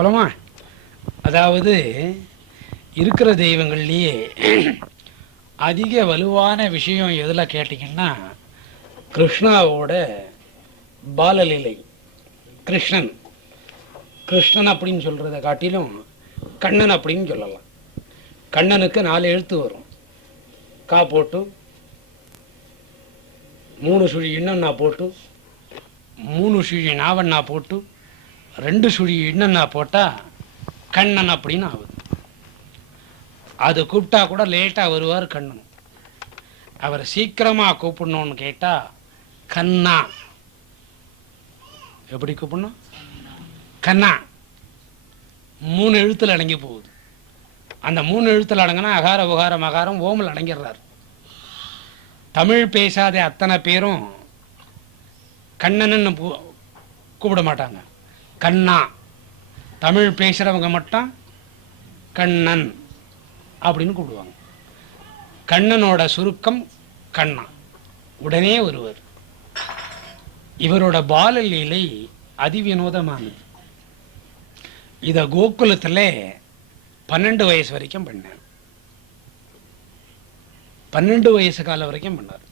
போலாமா? அதாவது இருக்கிற தெய்வங்கள்லேயே அதிக வலுவான விஷயம் எதில் கேட்டிங்கன்னா கிருஷ்ணாவோட பாலலீலை. கிருஷ்ணன் கிருஷ்ணன் அப்படின்னு சொல்கிறத காட்டிலும் கண்ணன் அப்படின்னு சொல்லலாம். கண்ணனுக்கு 4 எழுத்து வரும். கா போட்டு 3 சுழி இன்னன்னா போட்டு 3 சுழி நாவண்ணா போட்டு 2 சுழி இன்னன்னா போட்டால் கண்ணன் அப்படின்னு ஆகுது. அது கூப்பிட்டா கூட லேட்டாக வருவார் கண்ணன். அவரை சீக்கிரமாக கூப்பிடணும்னு கேட்டால் கண்ணா. எப்படி கூப்பிடணும்? கண்ணா. 3 எழுத்தில் அடங்கி போகுது. அந்த 3 எழுத்தில் அடங்கினா அகார உகார மகாரம் ஓமில் அடங்கிடுறார். தமிழ் பேசாத அத்தனை பேரும் கண்ணன்னு கூப்பிட மாட்டாங்க, கண்ணா. தமிழ் பேசுகிறவங்க மட்டும் கண்ணன் அப்படின்னு கூப்பிடுவாங்க. கண்ணனோட சுருக்கம் கண்ணா. உடனே வருவர். இவரோட பாலலீலை அதிவினோதமானது. இதை கோகுலத்தில் 12 வயசு வரைக்கும் பண்ணார். 12 வயசு காலம் வரைக்கும் பண்ணார்.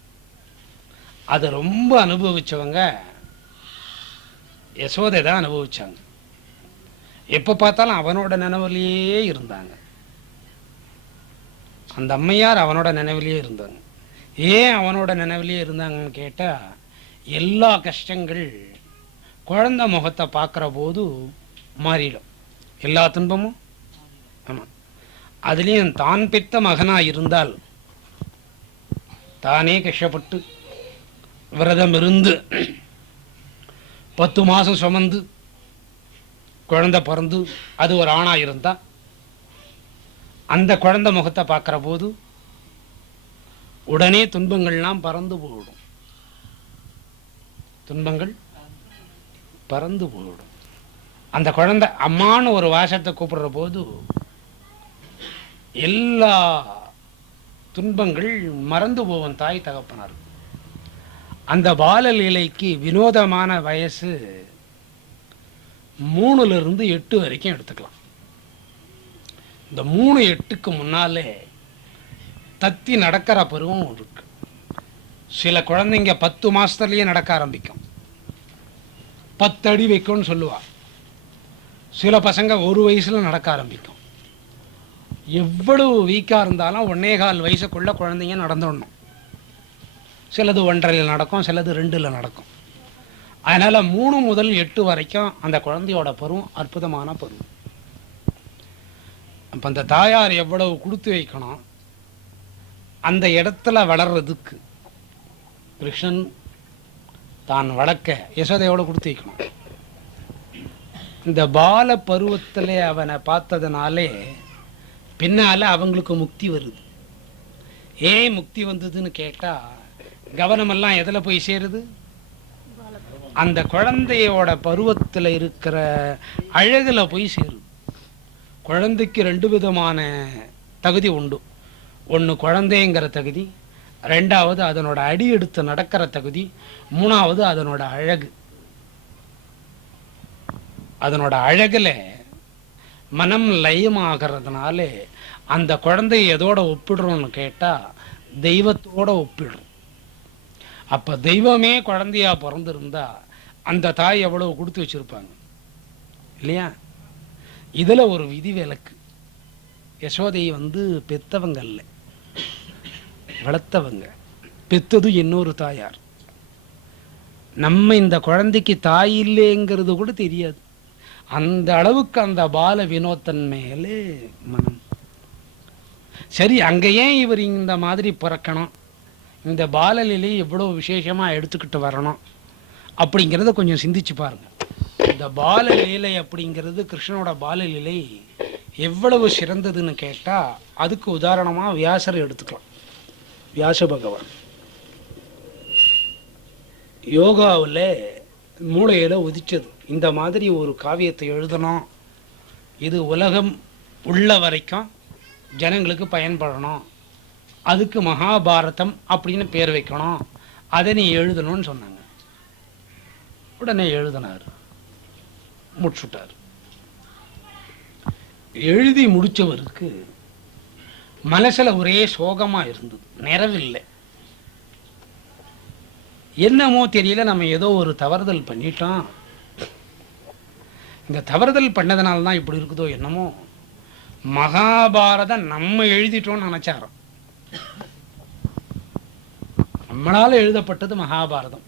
அதை ரொம்ப அனுபவிச்சவங்க யசோதை தான் அனுபவிச்சாங்க. எப்போ பார்த்தாலும் அவனோட நினைவிலேயே இருந்தாங்க. அந்த அம்மையார் அவனோட நினைவிலேயே இருந்தாங்க. ஏன் அவனோட நினைவிலேயே இருந்தாங்கன்னு கேட்டால், எல்லா கஷ்டங்கள் குழந்தை முகத்தை பார்க்குற போது மாறிடும். எல்லா துன்பமும். ஆமாம். அதுலேயும் தான் பெத்த மகனாக இருந்தால் தானே கஷ்டப்பட்டு விரதம் இருந்து 10 மாதம் சுமந்து குழந்தை பிறந்து அது ஒரு ஆணாக இருந்தால் அந்த குழந்தை முகத்தை பார்க்குற போது உடனே துன்பங்கள்லாம் பறந்து போயிடும். துன்பங்கள் பறந்து போயிடும். அந்த குழந்தை அம்மானு ஒரு வாசத்தை கூப்பிடுற போது எல்லா துன்பங்கள் மறந்து போவோம் தாய் தகப்பனார். அந்த பாலலீலைக்கு வினோதமான வயசு 3லிருந்து 8 வரைக்கும் எடுத்துக்கலாம். இந்த 3-8க்கு முன்னாலே தத்தி நடக்கிற பருவம் இருக்கு. சில குழந்தைங்க 10 மாசத்துலயே நடக்க ஆரம்பிக்கும். 10 அடி வைக்கும்னு சொல்லுவா. சில பசங்க 1 வயசுல நடக்க ஆரம்பிக்கும். எவ்வளவு வீக்காக இருந்தாலும் 1.25 வயசுக்குள்ள குழந்தைங்க நடந்துடணும். சிலது 1.5 நடக்கும், சிலது 2 நடக்கும். அதனால் 3 முதல் 8 வரைக்கும் அந்த குழந்தையோட பருவம் அற்புதமான பருவம். அப்போ அந்த தாயார் எவ்வளவு கொடுத்து வைக்கணும் அந்த இடத்துல வளர்றதுக்கு. கிருஷ்ணன் தான் வளர்க்க யசோதை எவ்வளோ கொடுத்து வைக்கணும். இந்த பால பருவத்தில் அவனை பார்த்ததுனாலே பின்னால் அவங்களுக்கு முக்தி வருது. ஏன் முக்தி வந்ததுன்னு கேட்டால், கவனமெல்லாம் எதில் போய் சேருது? அந்த குழந்தையோட பருவத்தில் இருக்கிற அழகில் போய் சேருது. குழந்தைக்கு 2 விதமான தகுதி உண்டு. ஒன்று குழந்தைங்கிற தகுதி, 2வது அதனோட அடி எடுத்து நடக்கிற தகுதி, 3வது அதனோட அழகு. அதனோட அழகில் மனம் லயமாகிறதுனால அந்த குழந்தைய எதோட ஒப்பிடுறோம்னு கேட்டால் தெய்வத்தோட ஒப்பிடுறோம். அப்போ தெய்வமே குழந்தையா பிறந்திருந்தா அந்த தாய் எவ்வளவு கொடுத்து வச்சிருப்பாங்க இல்லையா? இதில் ஒரு விதி விலக்கு. யசோதை பெத்தவங்க அல்ல, வளர்த்தவங்க. பெத்தது இன்னொரு தாயார். நம்ம இந்த குழந்தைக்கு தாய் இல்லைங்கிறது கூட தெரியாது. அந்த அளவுக்கு அந்த பால வினோத்தன் மேலே மனம். சரி, அங்கே ஏன் இவர் இந்த மாதிரி பிறக்கணும், இந்த பாலலீலை எவ்வளோ விசேஷமாக எடுத்துக்கிட்டு வரணும் அப்படிங்கிறத கொஞ்சம் சிந்திச்சு பாருங்க. இந்த பாலலீலை அப்படிங்கிறது, கிருஷ்ணனோட பாலலீலை எவ்வளவு சிறந்ததுன்னு கேட்டால் அதுக்கு உதாரணமாக வியாசரை எடுத்துக்கலாம். வியாச பகவான் யோகாவில் மூளையில் உதிச்சது. இந்த மாதிரி ஒரு காவியத்தை எழுதணும், இது உலகம் உள்ள வரைக்கும் ஜனங்களுக்கு பயன்படணும், அதுக்கு மகாபாரதம் அப்படின்னு பேர் வைக்கணும், அதை நீ எழுதணும்னு சொன்னாங்க. உடனே எழுதினார், முடிச்சுட்டார். எழுதி முடிச்சவருக்கு மனசுல ஒரே சோகமா இருந்தது, நிறைவில்லை. என்னமோ தெரியல, நம்ம ஏதோ ஒரு தவறுதல் பண்ணிட்டோம். இந்த தவறுதல் பண்ணதுனால தான் இப்படி இருக்குதோ என்னமோ. மகாபாரதம் நம்ம எழுதிட்டோம்னு நினைச்சாரோம். நம்மளால எழுதப்பட்டது மகாபாரதம்.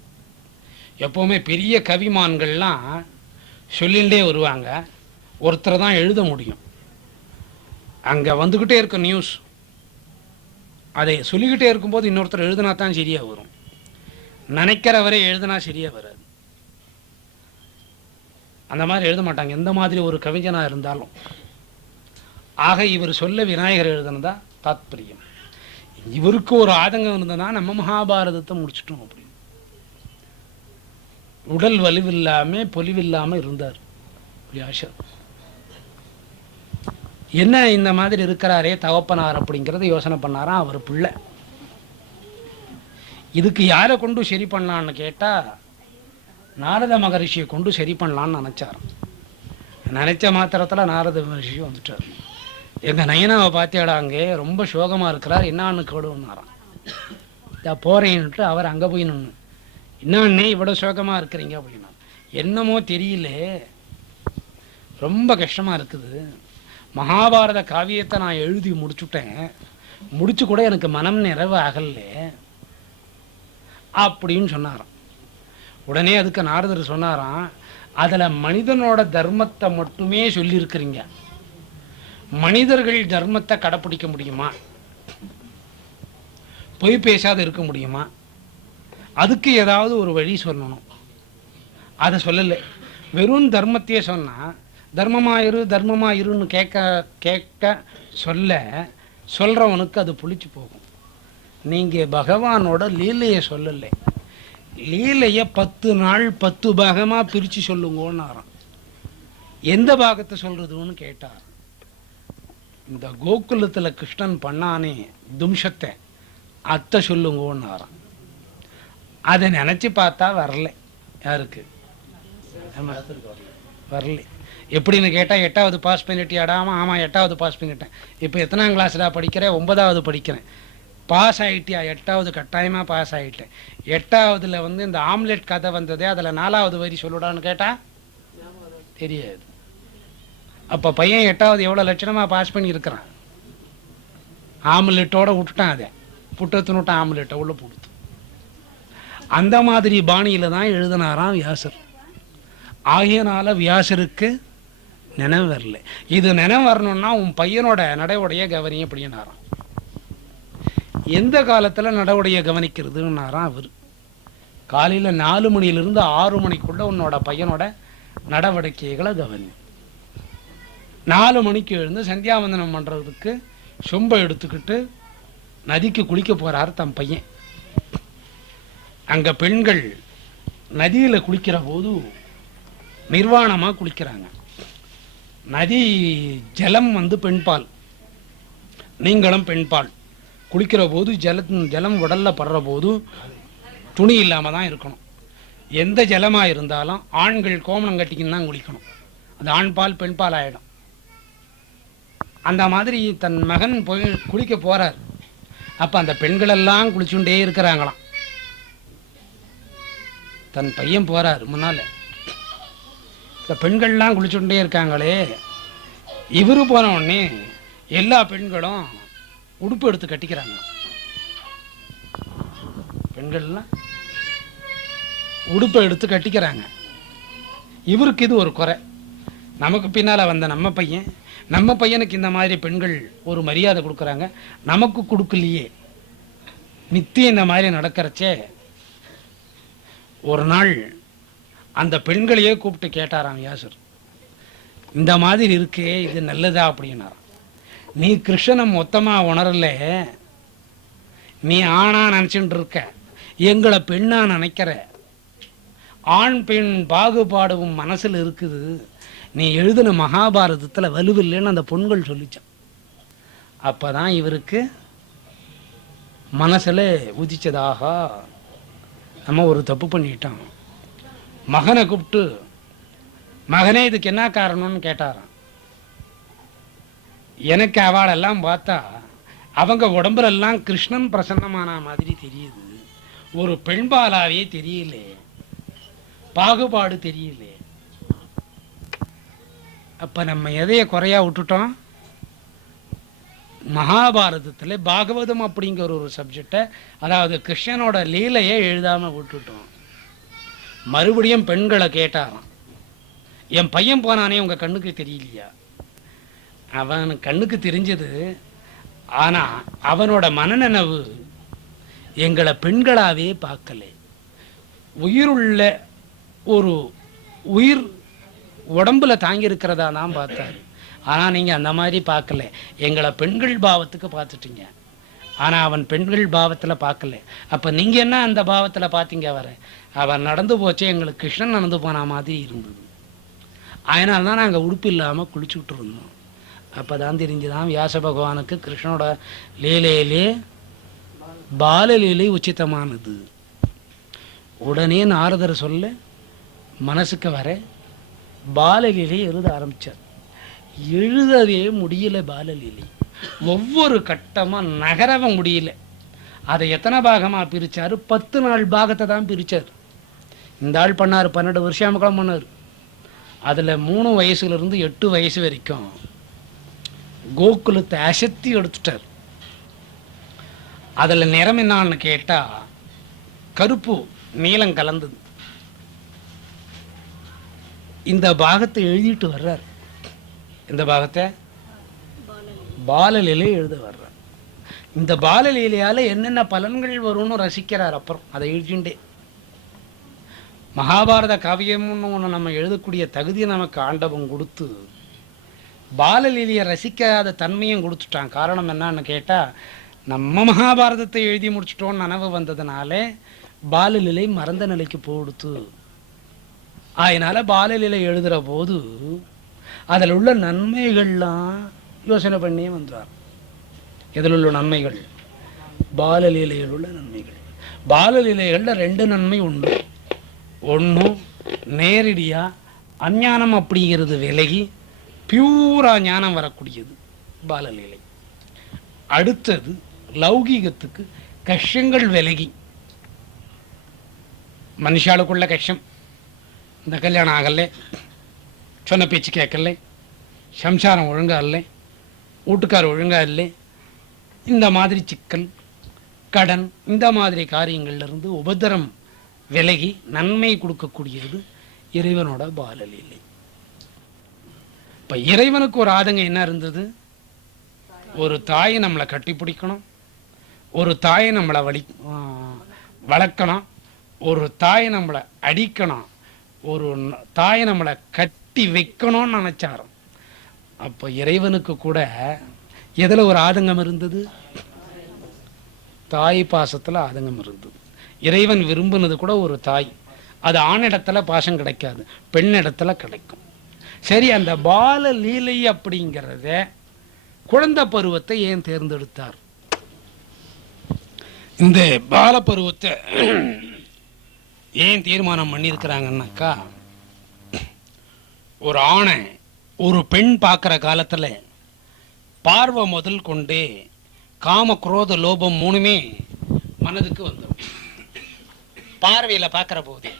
எப்பவுமே பெரிய கவிமான்கள்லாம் சொல்லிகிட்டே வருவாங்க, ஒருத்தர் தான் எழுத முடியும். அங்கே வந்துக்கிட்டே இருக்க நியூஸ், அதை சொல்லிக்கிட்டே இருக்கும்போது இன்னொருத்தர் எழுதினா தான் சரியாக வரும். நினைக்கிறவரை எழுதினா சரியாக வராது. அந்த மாதிரி எழுத மாட்டாங்க, எந்த மாதிரி ஒரு கவிஞனாக இருந்தாலும். ஆக இவர் சொல்ல விநாயகர் எழுதுனதா தாத்பரியம். இவருக்கு ஒரு ஆதங்கம் இருந்ததுன்னா நம்ம மகாபாரதத்தை முடிச்சிட்டோம் அப்படின்னு. உடல் வலிவில்லாமல் பொலிவில்லாமல் இருந்தார் வியாசர். என்ன இந்த மாதிரி இருக்கிறாரே தகப்பனார் அப்படிங்கிறத யோசனை பண்ணாராம் அவர் பிள்ளை. இதுக்கு யாரை கொண்டு சரி பண்ணலான்னு கேட்டால் நாரத மகரிஷியை கொண்டு சரி பண்ணலான்னு நினச்சார். நினச்ச மாத்திரத்தில் நாரத மகரிஷி வந்துட்டார். எங்கள் நயனாவை பார்த்தியாடா, அங்கே ரொம்ப சோகமாக இருக்கிறார், என்னான்னு கேடுன்னாராம். இதான் போகிறேன்னுட்டு அவர் அங்கே போய் நின்று, என்னன்னே இவ்வளோ சோகமாக இருக்கிறீங்க அப்படின்னா, என்னமோ தெரியல, ரொம்ப கஷ்டமாக இருக்குது. மகாபாரத காவியத்தை நான் எழுதி முடிச்சுட்டேன், முடிச்சு கூட எனக்கு மனம் நிறைவு ஆகல அப்படின்னு சொன்னாராம். உடனே அதுக்கு நாரதர் சொன்னாராம், அதில் மனிதனோட தர்மத்தை மட்டுமே சொல்லியிருக்கிறீங்க, மனிதர்கள் தர்மத்தை கடைப்பிடிக்க முடியுமா? பொய் பேசாத இருக்க முடியுமா? அதுக்கு ஏதாவது ஒரு வழி சொல்லணும். அதை சொல்லலை, வெறும் தர்மத்தையே சொன்னால் தர்மமாயிரு தர்மமாயிருன்னு கேட்க சொல்கிறவனுக்கு அது புளிச்சு போகும். நீங்கள் பகவானோட லீலையை சொல்லலை, லீலையை 10 நாள் 10 பாகமாக பிரித்து சொல்லுங்கன்னாராம். எந்த பாகத்தை சொல்கிறதுன்னு கேட்டார். இந்த கோகுலத்தில் கிருஷ்ணன் பண்ணானே தும்சத்தை, அத்தை சொல்லுங்கன்னாராம். அதை நினச்சி பார்த்தா வரல. யாருக்கு வரல. எப்படின்னு கேட்டால் 8வது பாஸ் பண்ணிட்டியாடாமா? ஆமாம் 8வது பாஸ் பண்ணிட்டேன். இப்போ எத்தனாம் கிளாஸ்டா படிக்கிறேன்? 9வது படிக்கிறேன். பாஸ் ஆகிட்டியா? 8வது கட்டாயமாக பாஸ் ஆகிட்டேன். 8வதுல இந்த ஆம்லெட் கதை வந்ததே, அதில் 4வது வரி சொல்லுடான்னு கேட்டால் தெரியாது. அப்போ பையன் 8வது எவ்வளோ லட்சணமாக பாஸ் பண்ணியிருக்கிறான். ஆம்லெட்டோடு விட்டுட்டான், அதை புட்டத்துனுட்டான், ஆம்லெட்டை உள்ள போடுத்து. அந்த மாதிரி பாணியில் தான் எழுதினாராம் வியாசர். ஆகியனால வியாசருக்கு நினைவு வரல. இது நினைவு வரணும்னா உன் பையனோட நடவுடைய கவனி அப்படின்னாராம். எந்த காலத்தில் நடவுடைய கவனிக்கிறதுன்னாராம் அவர். காலையில் 4 மணியிலிருந்து 6 மணிக்குள்ள உன்னோட பையனோட நடவடிக்கைகளை கவனி. 4 மணிக்கு எழுந்து சந்தியாவந்தனம் பண்ணுறதுக்கு சொம்பை எடுத்துக்கிட்டு நதிக்கு குளிக்க போகிறார் தம் பையன். அங்கே பெண்கள் நதியில் குளிக்கிற போது நிர்வாணமாக குளிக்கிறாங்க. நதி ஜலம் பெண்பால், நீங்களும் பெண்பால். குளிக்கிற போது ஜலம் உடலில் படுற போது துணி இல்லாமல் தான் இருக்கணும். எந்த ஜலமாக இருந்தாலும் ஆண்கள் கோமணம் கட்டிக்கின்னு தான் குளிக்கணும். அது ஆண்பால் பெண்பால் ஆகிடும். அந்த மாதிரி தன் மகன் போய் குளிக்க போகிறார். அப்போ அந்த பெண்களெல்லாம் குளிச்சுட்டே இருக்கிறாங்களாம். தன் பையன் போகிறார் முன்னால், இந்த பெண்கள்லாம் குளிச்சுட்டே இருக்காங்களே. இவரு போன உடனே எல்லா பெண்களும் உடுப்பு எடுத்து கட்டிக்கிறாங்க. பெண்கள்லாம் உடுப்பை எடுத்து கட்டிக்கிறாங்க. இவருக்கு இது ஒரு குறை. நமக்கு பின்னால் வந்த நம்ம பையனுக்கு இந்த மாதிரி பெண்கள் ஒரு மரியாதை கொடுக்குறாங்க, நமக்கு கொடுக்கலையே. நித்தியம் இந்த மாதிரி நடக்கிறச்சே ஒரு நாள் அந்த பெண்களையே கூப்பிட்டு கேட்டாராம் வியாசர், இந்த மாதிரி இருக்கே இது நல்லதா அப்படின்னாராம். நீ கிருஷ்ணனை மொத்தமாக உணரல, நீ ஆணா நினச்சிட்டு இருக்க, எங்களை பெண்ணா நினைக்கிற. ஆண் பெண் பாகுபாடும் மனசில் இருக்குது. நீ எழுதின மகாபாரதத்தில் வலுவில்லைன்னு அந்த பெண்கள் சொல்லிச்சான். அப்போ தான் இவருக்கு மனசில் உதிச்சதாக, நம்ம ஒரு தப்பு பண்ணிட்டோம். மகனை கூப்பிட்டு, மகனே இதுக்கு என்ன காரணம்னு கேட்டாராம். எனக்கு அவளெல்லாம் பார்த்தா அவங்க உடம்புலெல்லாம் கிருஷ்ணன் பிரசன்னமான மாதிரி தெரியுது. ஒரு பெண்பாலாவே தெரியல, பாகுபாடு தெரியல. அப்ப நம்ம எதைய குறையா விட்டுட்டோம்? மகாபாரதத்தில் பாகவதம் அப்படிங்கிற ஒரு சப்ஜெக்டை, அதாவது கிருஷ்ணனோட லீலையை எழுதாம விட்டுட்டோம். மறுபடியும் பெண்களை கேட்டாராம், என் பையன் போனானே உங்க கண்ணுக்கு தெரியலையா? அவன் கண்ணுக்கு தெரிஞ்சது, ஆனா அவனோட மனநினைவு எங்களை பெண்களாவே பார்க்கல. உயிருள்ள ஒரு உயிர் உடம்புல தாங்கி இருக்கிறதா தான் பார்த்தாரு. ஆனா நீங்க அந்த மாதிரி பார்க்கல, எங்களை பெண்கள் பாவத்துக்கு பார்த்துட்டீங்க. ஆனா அவன் பெண்கள் பாவத்துல பார்க்கல. அப்ப நீங்க என்ன அந்த பாவத்துல பார்த்தீங்க? அவன் நடந்து போச்சே, எங்களுக்கு கிருஷ்ணன் நடந்து போன மாதிரி இருந்தது. அதனால தான் நாங்கள் உடுப்பு இல்லாமல் குளிச்சுட்டு இருந்தோம். அப்போ தான் தெரிஞ்சுதான் வியாச பகவானுக்கு கிருஷ்ணனோட லீலையிலே பாலலீலை உச்சிதமானது. உடனே நாரதர் சொல்ல மனசுக்கு வர பாலலீலை எழுத ஆரம்பித்தார். எழுதவே முடியல பாலலீலை. ஒவ்வொரு கட்டமாக நகரவ முடியல. அதை எத்தனை பாகமாக பிரித்தார்? 10 நாள் பாகத்தை தான் பிரித்தார். இந்த ஆள் பண்ணார் 12 வருஷம் பண்ணார். அதில் 3 வயசுலேருந்து 8 வயசு வரைக்கும் கோகுலத்தை அசத்தி எடுத்துட்டார். அதில் நிறம் என்னான்னு கேட்டால் கருப்பு நீலம் கலந்தது. இந்த பாகத்தை எழுதிட்டு வர்றார். இந்த பாகத்தை பாலலீலை எழுத வர்றார். இந்த பாலலீலையால் என்னென்ன பலன்கள் வரும்னு ரசிக்கிறார். அப்புறம் அதை எழுதிண்டே மகாபாரத காவியம்னு ஒன்று நம்ம எழுதக்கூடிய தகுதியை நமக்கு ஆண்டவன் கொடுத்து பாலலீலையை ரசிக்காத தன்மையும் கொடுத்துட்டான். காரணம் என்னன்னு கேட்டால், நம்ம மகாபாரதத்தை எழுதி முடிச்சிட்டோன்னு நனவு வந்ததுனால பாலலீலை மறந்த நிலைக்கு போடுத்து. அதனால பாலலீலை எழுதுகிற போது அதில் உள்ள நன்மைகள்லாம் யோசனை பண்ணியே வந்துடுவார். இதில் உள்ள நன்மைகள், பாலலீலையில் உள்ள நன்மைகள். பாலலீலைகளில் 2 நன்மை உண்டு. ஒன்று, நேரடியாக அஞ்ஞானம் அப்படிங்கிறது விலகி பியூரா ஞானம் வரக்கூடியது பாலலீலை. அடுத்தது லௌகீகத்துக்கு கஷ்டங்கள் விலகி, மனுஷாளுக்குள்ள கஷ்டம், இந்த கல்யாணம் ஆகலை, சொன்ன பேச்சு கேட்கல, சம்சாரம் ஒழுங்காக இல்லை, வீட்டுக்கார் ஒழுங்காக இல்லை, இந்த மாதிரி சிக்கல், கடன், இந்த மாதிரி காரியங்கள்லேருந்து உபத்திரம் விலகி நன்மை கொடுக்கக்கூடியது இறைவனோட பாலலீலை. இப்போ இறைவனுக்கு ஒரு ஆதங்கம் என்ன இருந்தது? ஒரு தாயை நம்மளை கட்டி பிடிக்கணும், ஒரு தாயை நம்மளை வளர்க்கணும், ஒரு தாயை நம்மளை அடிக்கணும், ஒரு தாயை நம்மளை கட்டி வைக்கணும்னு நினைச்சாரோ. அப்போ இறைவனுக்கு கூட எதில் ஒரு ஆதங்கம் இருந்தது? தாய் பாசத்தில் ஆதங்கம் இருந்தது. இறைவன் விரும்பினது கூட ஒரு தாய். அது ஆணிடத்துல பாசம் கிடைக்காது, பெண்ணிடத்துல கிடைக்கும். சரி, அந்த பால லீலை அப்படிங்கிறத குழந்தை பருவத்தை ஏன் தேர்ந்தெடுத்தார்? இந்த பால பருவத்தை ஏன் தீர்மானம் பண்ணியிருக்கிறாங்கன்னாக்கா, ஒரு ஆணை ஒரு பெண் பார்க்குற காலத்தில் பார்வை முதல் கொண்டே காம குரோத லோபம் 3மே மனதுக்கு வந்துடும். பார்வையில் பார்க்குற போதே,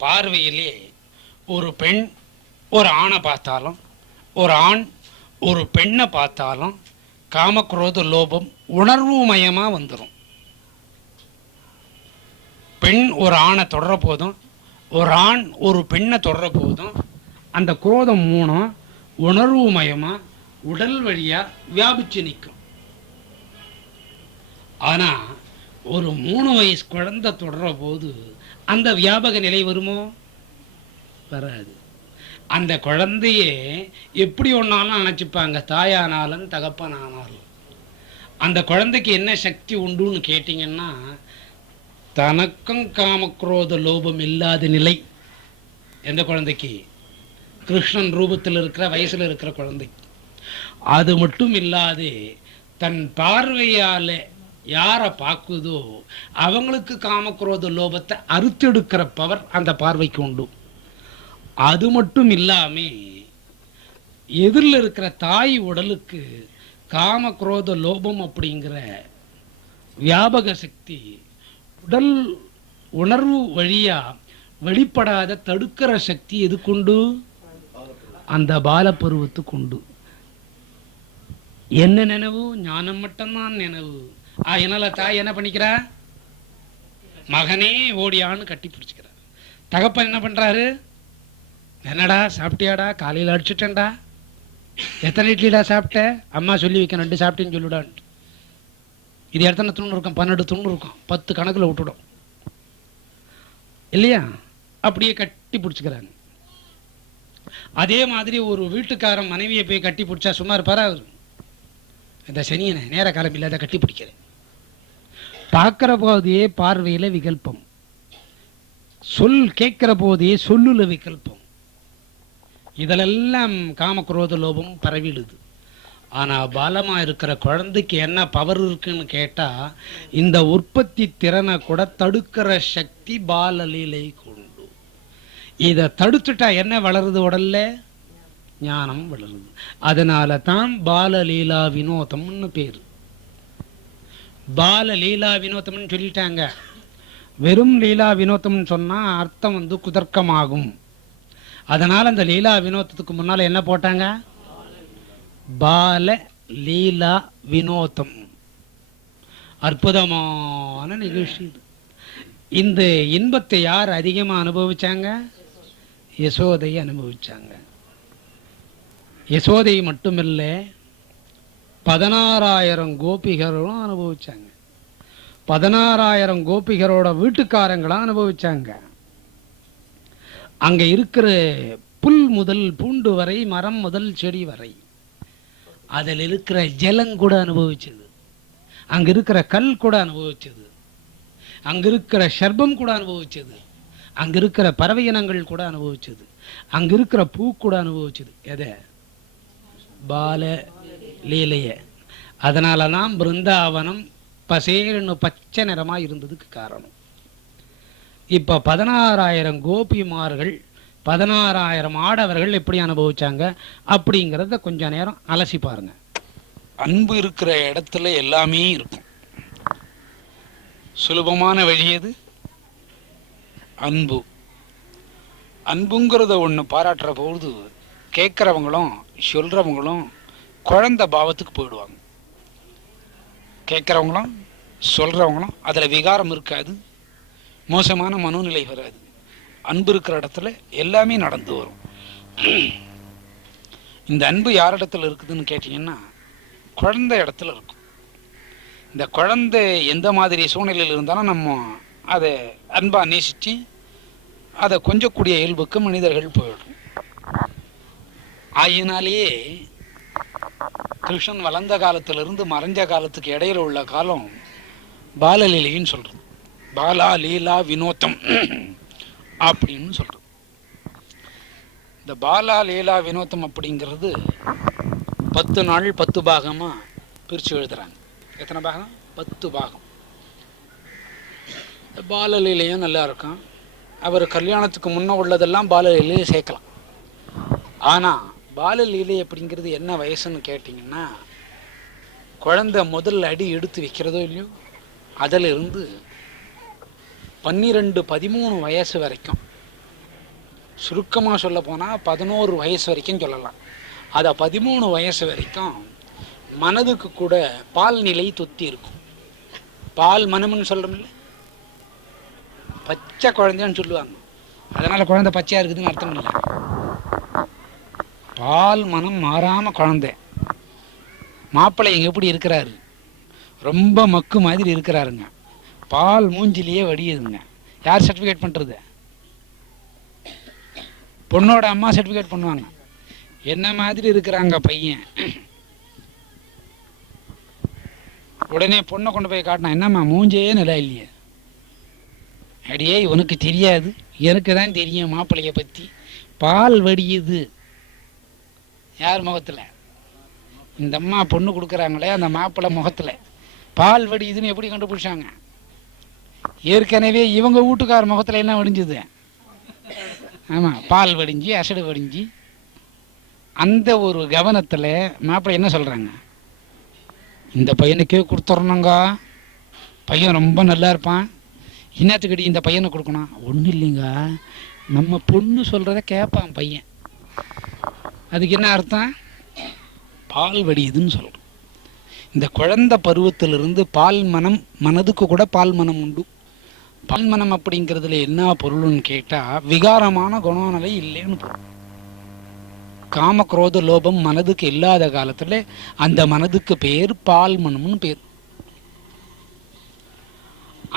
பார்வையிலே ஒரு பெண் ஒரு ஆணை பார்த்தாலும், ஒரு ஆண் ஒரு பெண்ணை பார்த்தாலும் காமக்ரோத லோபம் உணர்வு மயமாக வந்துடும். பெண் ஒரு ஆணை தொடர போதும், ஒரு ஆண் ஒரு பெண்ணை தொடர போதும், அந்த குரோதம் 3 உணர்வு மயமாக உடல் வழியாக வியாபிச்சு நிற்கும். ஆனால் ஒரு 3 வயசு குழந்தை தொடர போது அந்த வியாபக நிலை வருமோ? வராது. அந்த குழந்தையே எப்படி ஒன்றாலும் நினச்சிப்பாங்க, தாயானாலும் தகப்பனானாலும். அந்த குழந்தைக்கு என்ன சக்தி உண்டுன்னு கேட்டிங்கன்னா, தனக்கும் காமக்ரோத லோபம் இல்லாத நிலை. எந்த குழந்தைக்கு? கிருஷ்ணன் ரூபத்தில் இருக்கிற வயசில் இருக்கிற குழந்தைக்கு. அது மட்டும் இல்லாது தன் பார்வையால் யாரை பார்க்குதோ அவங்களுக்கு காமக்ரோத லோபத்தை அறுத்தெடுக்கிற பவர் அந்த பார்வைக்கு உண்டு. அது மட்டும் இல்லாமல் எதிரில் இருக்கிற தாய் உடலுக்கு காம குரோத லோபம் அப்படிங்கிற வியாபக சக்தி உடல் உணர்வு வழியா வெளிப்படாத தடுக்கிற சக்தி எது கொண்டு? அந்த பாலப்பருவத்துக்கு உண்டு. என்ன நினைவு? ஞானம் மட்டும்தான் நினைவு. அதனால தாய் என்ன பண்ணிக்கிறா? மகனே ஓடியான்னு கட்டி பிடிச்சிக்கிறார். தகப்பன் என்ன பண்றாரு? என்னடா சாப்பிட்டியாடா? காலையில் அடிச்சுட்டேன்டா. எத்தனை இட்லிடா சாப்பிட்ட? அம்மா சொல்லி வைக்க 2 சாப்பிட்டேன்னு சொல்லிவிடான்ட்டு. இது எத்தனை தூண் இருக்கும்? 12 தூண் இருக்கும். 10 கணக்கில் விட்டுடும் இல்லையா? அப்படியே கட்டி பிடிச்சிக்கிறாங்க. அதே மாதிரி ஒரு வீட்டுக்காரன் மனைவியை போய் கட்டி பிடிச்சா சும்மா இருப்பாரா? அவர் இந்த சனியனை நேர காலம் இல்லாத கட்டி பிடிக்கிறேன். பார்க்கிற போதே பார்வையில் விகல்பம், சொல் கேட்கிற போதே சொல்லுல விகல்பம். இதெல்லாம் காமக்ரோத லோபம் பரவிடுது. ஆனால் பாலமாக இருக்கிற குழந்தைக்கு என்ன பவர் இருக்குன்னு கேட்டால், இந்த உற்பத்தி திறனை கூட தடுக்கிற சக்தி பாலலீலை கொண்டு. இதை தடுத்துட்டா என்ன வளருது? உடல்ல ஞானம் வளருது. அதனால தான் பாலலீலா வினோதம்னு பேர். பாலலீலா வினோதம்னு சொல்லிட்டாங்க. வெறும் லீலா வினோதம்னு சொன்னால் அர்த்தம் குதர்க்கமாகும். அதனால் அந்த லீலா வினோதத்துக்கு முன்னால் என்ன போட்டாங்க? பால லீலா வினோதம். அற்புதமான நிகழ்ச்சி. இந்த இன்பத்தை யார் அதிகமாக அனுபவிச்சாங்க? யசோதை அனுபவிச்சாங்க. யசோதை மட்டுமில்ல, 16,000 கோபிகரும் அனுபவிச்சாங்க. 16,000 கோபிகரோட வீட்டுக்காரங்களும் அனுபவிச்சாங்க. அங்கே இருக்கிற புல் முதல் பூண்டு வரை, மரம் முதல் செடி வரை, அதில் இருக்கிற ஜலங்கூட அனுபவிச்சது. அங்கே இருக்கிற கல் கூட அனுபவிச்சது. அங்கே இருக்கிற சர்பம் கூட அனுபவிச்சது. அங்கே இருக்கிற பறவை இனங்கள் கூட அனுபவிச்சது. அங்கே இருக்கிற பூ கூட அனுபவிச்சது. எதை? பால லீலைய. அதனால தான் பிருந்தாவனம் பசேல்னு பச்சை நிறமாக இருந்ததுக்கு காரணம். இப்போ 16,000 கோபிமார்கள், 16,000 ஆடவர்கள் எப்படி அனுபவிச்சாங்க அப்படிங்கிறத கொஞ்ச நேரம் அலசி பாருங்க. அன்பு இருக்கிற இடத்துல எல்லாமே இருக்கும். சுலபமான வழி எது? அன்பு. அன்புங்கிறத ஒன்று பாராட்டுற பொழுது கேட்குறவங்களும் சொல்கிறவங்களும் குழந்தை பாவத்துக்கு போயிடுவாங்க. கேட்குறவங்களும் சொல்கிறவங்களும் அதில் விகாரம் இருக்காது, மோசமான மனோநிலை வராது. அன்பு இருக்கிற இடத்துல எல்லாமே நடந்து வரும். இந்த அன்பு யார் இடத்துல இருக்குதுன்னு கேட்டிங்கன்னா, குழந்தை இடத்துல இருக்கும். இந்த குழந்தை எந்த மாதிரி சூழ்நிலையில் இருந்தாலும் நம்ம அதை அன்பாக நேசித்து அதை கொஞ்சக்கூடிய இயல்புக்கு மனிதர்கள் போயிடும். ஆயினாலேயே கிருஷ்ணன் வளர்ந்த காலத்திலிருந்து மறைஞ்ச காலத்துக்கு இடையில உள்ள காலம் பாலலீலைன்னு சொல்கிறது. பாலா லீலா வினோதம் அப்படின்னு சொல்கிறது. இந்த பாலா லீலா வினோதம் அப்படிங்கிறது 10 நாள் 10 பாகமாக பிரித்து எழுதுகிறாங்க. எத்தனை பாகம்? 10 பாகம். பாலலீலையும் நல்லா இருக்கும். அவர் கல்யாணத்துக்கு முன்னே உள்ளதெல்லாம் பாலலீலையை சேர்க்கலாம். ஆனால் பாலலீலை அப்படிங்கிறது என்ன வயசுன்னு கேட்டிங்கன்னா, குழந்தை முதல் அடி எடுத்து வைக்கிறதோ இல்லையோ அதிலிருந்து 12-13 வயசு வரைக்கும், சுருக்கமாக சொல்ல போனால் 11 வயசு வரைக்கும் சொல்லலாம். அதை 13 வயசு வரைக்கும் மனதுக்கு கூட பால் நிலை தொத்தி இருக்கும். பால் மனம்னு சொல்கிறோம்ல, பச்சை குழந்தைன்னு சொல்லுவாங்க. அதனால் குழந்தை பச்சையாக இருக்குதுன்னு அர்த்தம் இல்லை. பால் மனம் மாறாமல் குழந்தை. மாப்பிள்ளை எங்கே எப்படி இருக்கிறாரு? ரொம்ப மக்கு மாதிரி இருக்கிறாருங்க. பால் மூஞ்சிலேயே வடியுதுங்க. யார் சர்டிஃபிகேட் பண்ணுறது? பொண்ணோட அம்மா சர்டிஃபிகேட் பண்ணுவாங்க. என்ன மாதிரி இருக்கிறாங்க பையன். உடனே பொண்ணை கொண்டு போய் காட்டினா, என்னம்மா மூஞ்சே நல்லா இல்லையே. அடியே உனக்கு தெரியாது, எனக்கு தான் தெரியும் மாப்பிள்ளைய பற்றி. பால் வடியுது. யார் முகத்தில்? இந்த அம்மா பொண்ணு கொடுக்குறாங்களே அந்த மாப்பிள்ளை முகத்தில் பால் வடியுதுன்னு எப்படி கண்டுபிடிச்சாங்க? ஏற்கனவே இவங்க வீட்டுக்கார முகத்தில் என்ன வடிஞ்சுது? ஆமாம், பால் வடிஞ்சு அசடு வடிஞ்சு அந்த ஒரு கவனத்தில் மாப்பிள்ளை என்ன சொல்கிறாங்க, இந்த பையனுக்கே கொடுத்துட்றணுங்க, பையன் ரொம்ப நல்லா இருப்பான், இன்னத்துக்கடி இந்த பையனை கொடுக்கணும். ஒன்றும் இல்லைங்க, நம்ம பொண்ணு சொல்கிறத கேட்பான் பையன். அதுக்கு என்ன அர்த்தம்? பால் வடியுதுன்னு சொல்கிறோம். இந்த குழந்தை பருவத்திலிருந்து பால் மனம், மனதுக்கு கூட பால் மனம் உண்டு. பால் மனம் அப்படிங்கிறதுல என்ன பொருள்னு கேட்டால் விகாரமான குணநிலை இல்லைன்னு பொருள். காம குரோத லோபம் மனதுக்கு இல்லாத காலத்தில் அந்த மனதுக்கு பேர் பால் மனம்னு பேர்.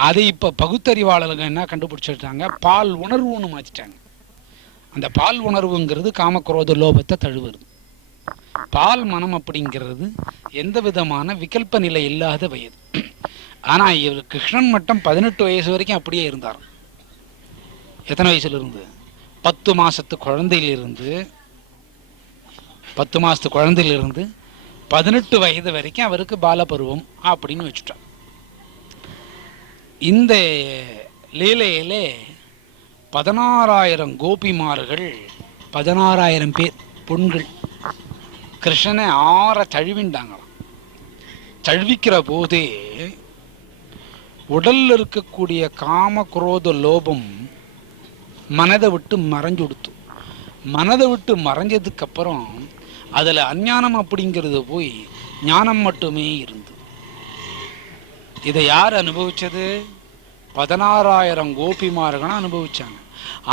அதை இப்போ பகுத்தறிவாளர்கள் என்ன கண்டுபிடிச்சிட்டாங்க, பால் உணர்வுன்னு மாற்றிட்டாங்க. அந்த பால் உணர்வுங்கிறது காமக்குரோத லோபத்தை தழுவுறது. பால் மனம் அப்படிங்கிறது எந்த விதமான விகல்ப நிலை இல்லாத வயது. ஆனால் இவர் கிருஷ்ணன் மட்டும் 18 வயசு வரைக்கும் அப்படியே இருந்தார். எத்தனை வயசுல இருந்து? 10 மாசத்து குழந்தையிலிருந்து 10 மாசத்து குழந்தையிலிருந்து 18 வயது வரைக்கும் அவருக்கு பாலபருவம் அப்படின்னு வச்சுட்டார். இந்த லீலையிலே 16,000 கோபிமார்கள், 16,000 பேர் பொண்கள் கிருஷ்ணனை ஆற தழுவிண்டாங்களாம். தழுவிக்கிற போதே உடல்ல இருக்கக்கூடிய காம குரோத லோபம் மனதை விட்டு மறைஞ்சு கொடுத்து, மனதை விட்டு மறைஞ்சதுக்கு அப்புறம் அதில் அஞ்ஞானம் அப்படிங்கிறது போய் ஞானம் மட்டுமே இருந்து. இதை யார் அனுபவிச்சது? 16,000 கோபிமார்களும் அனுபவிச்சாங்க.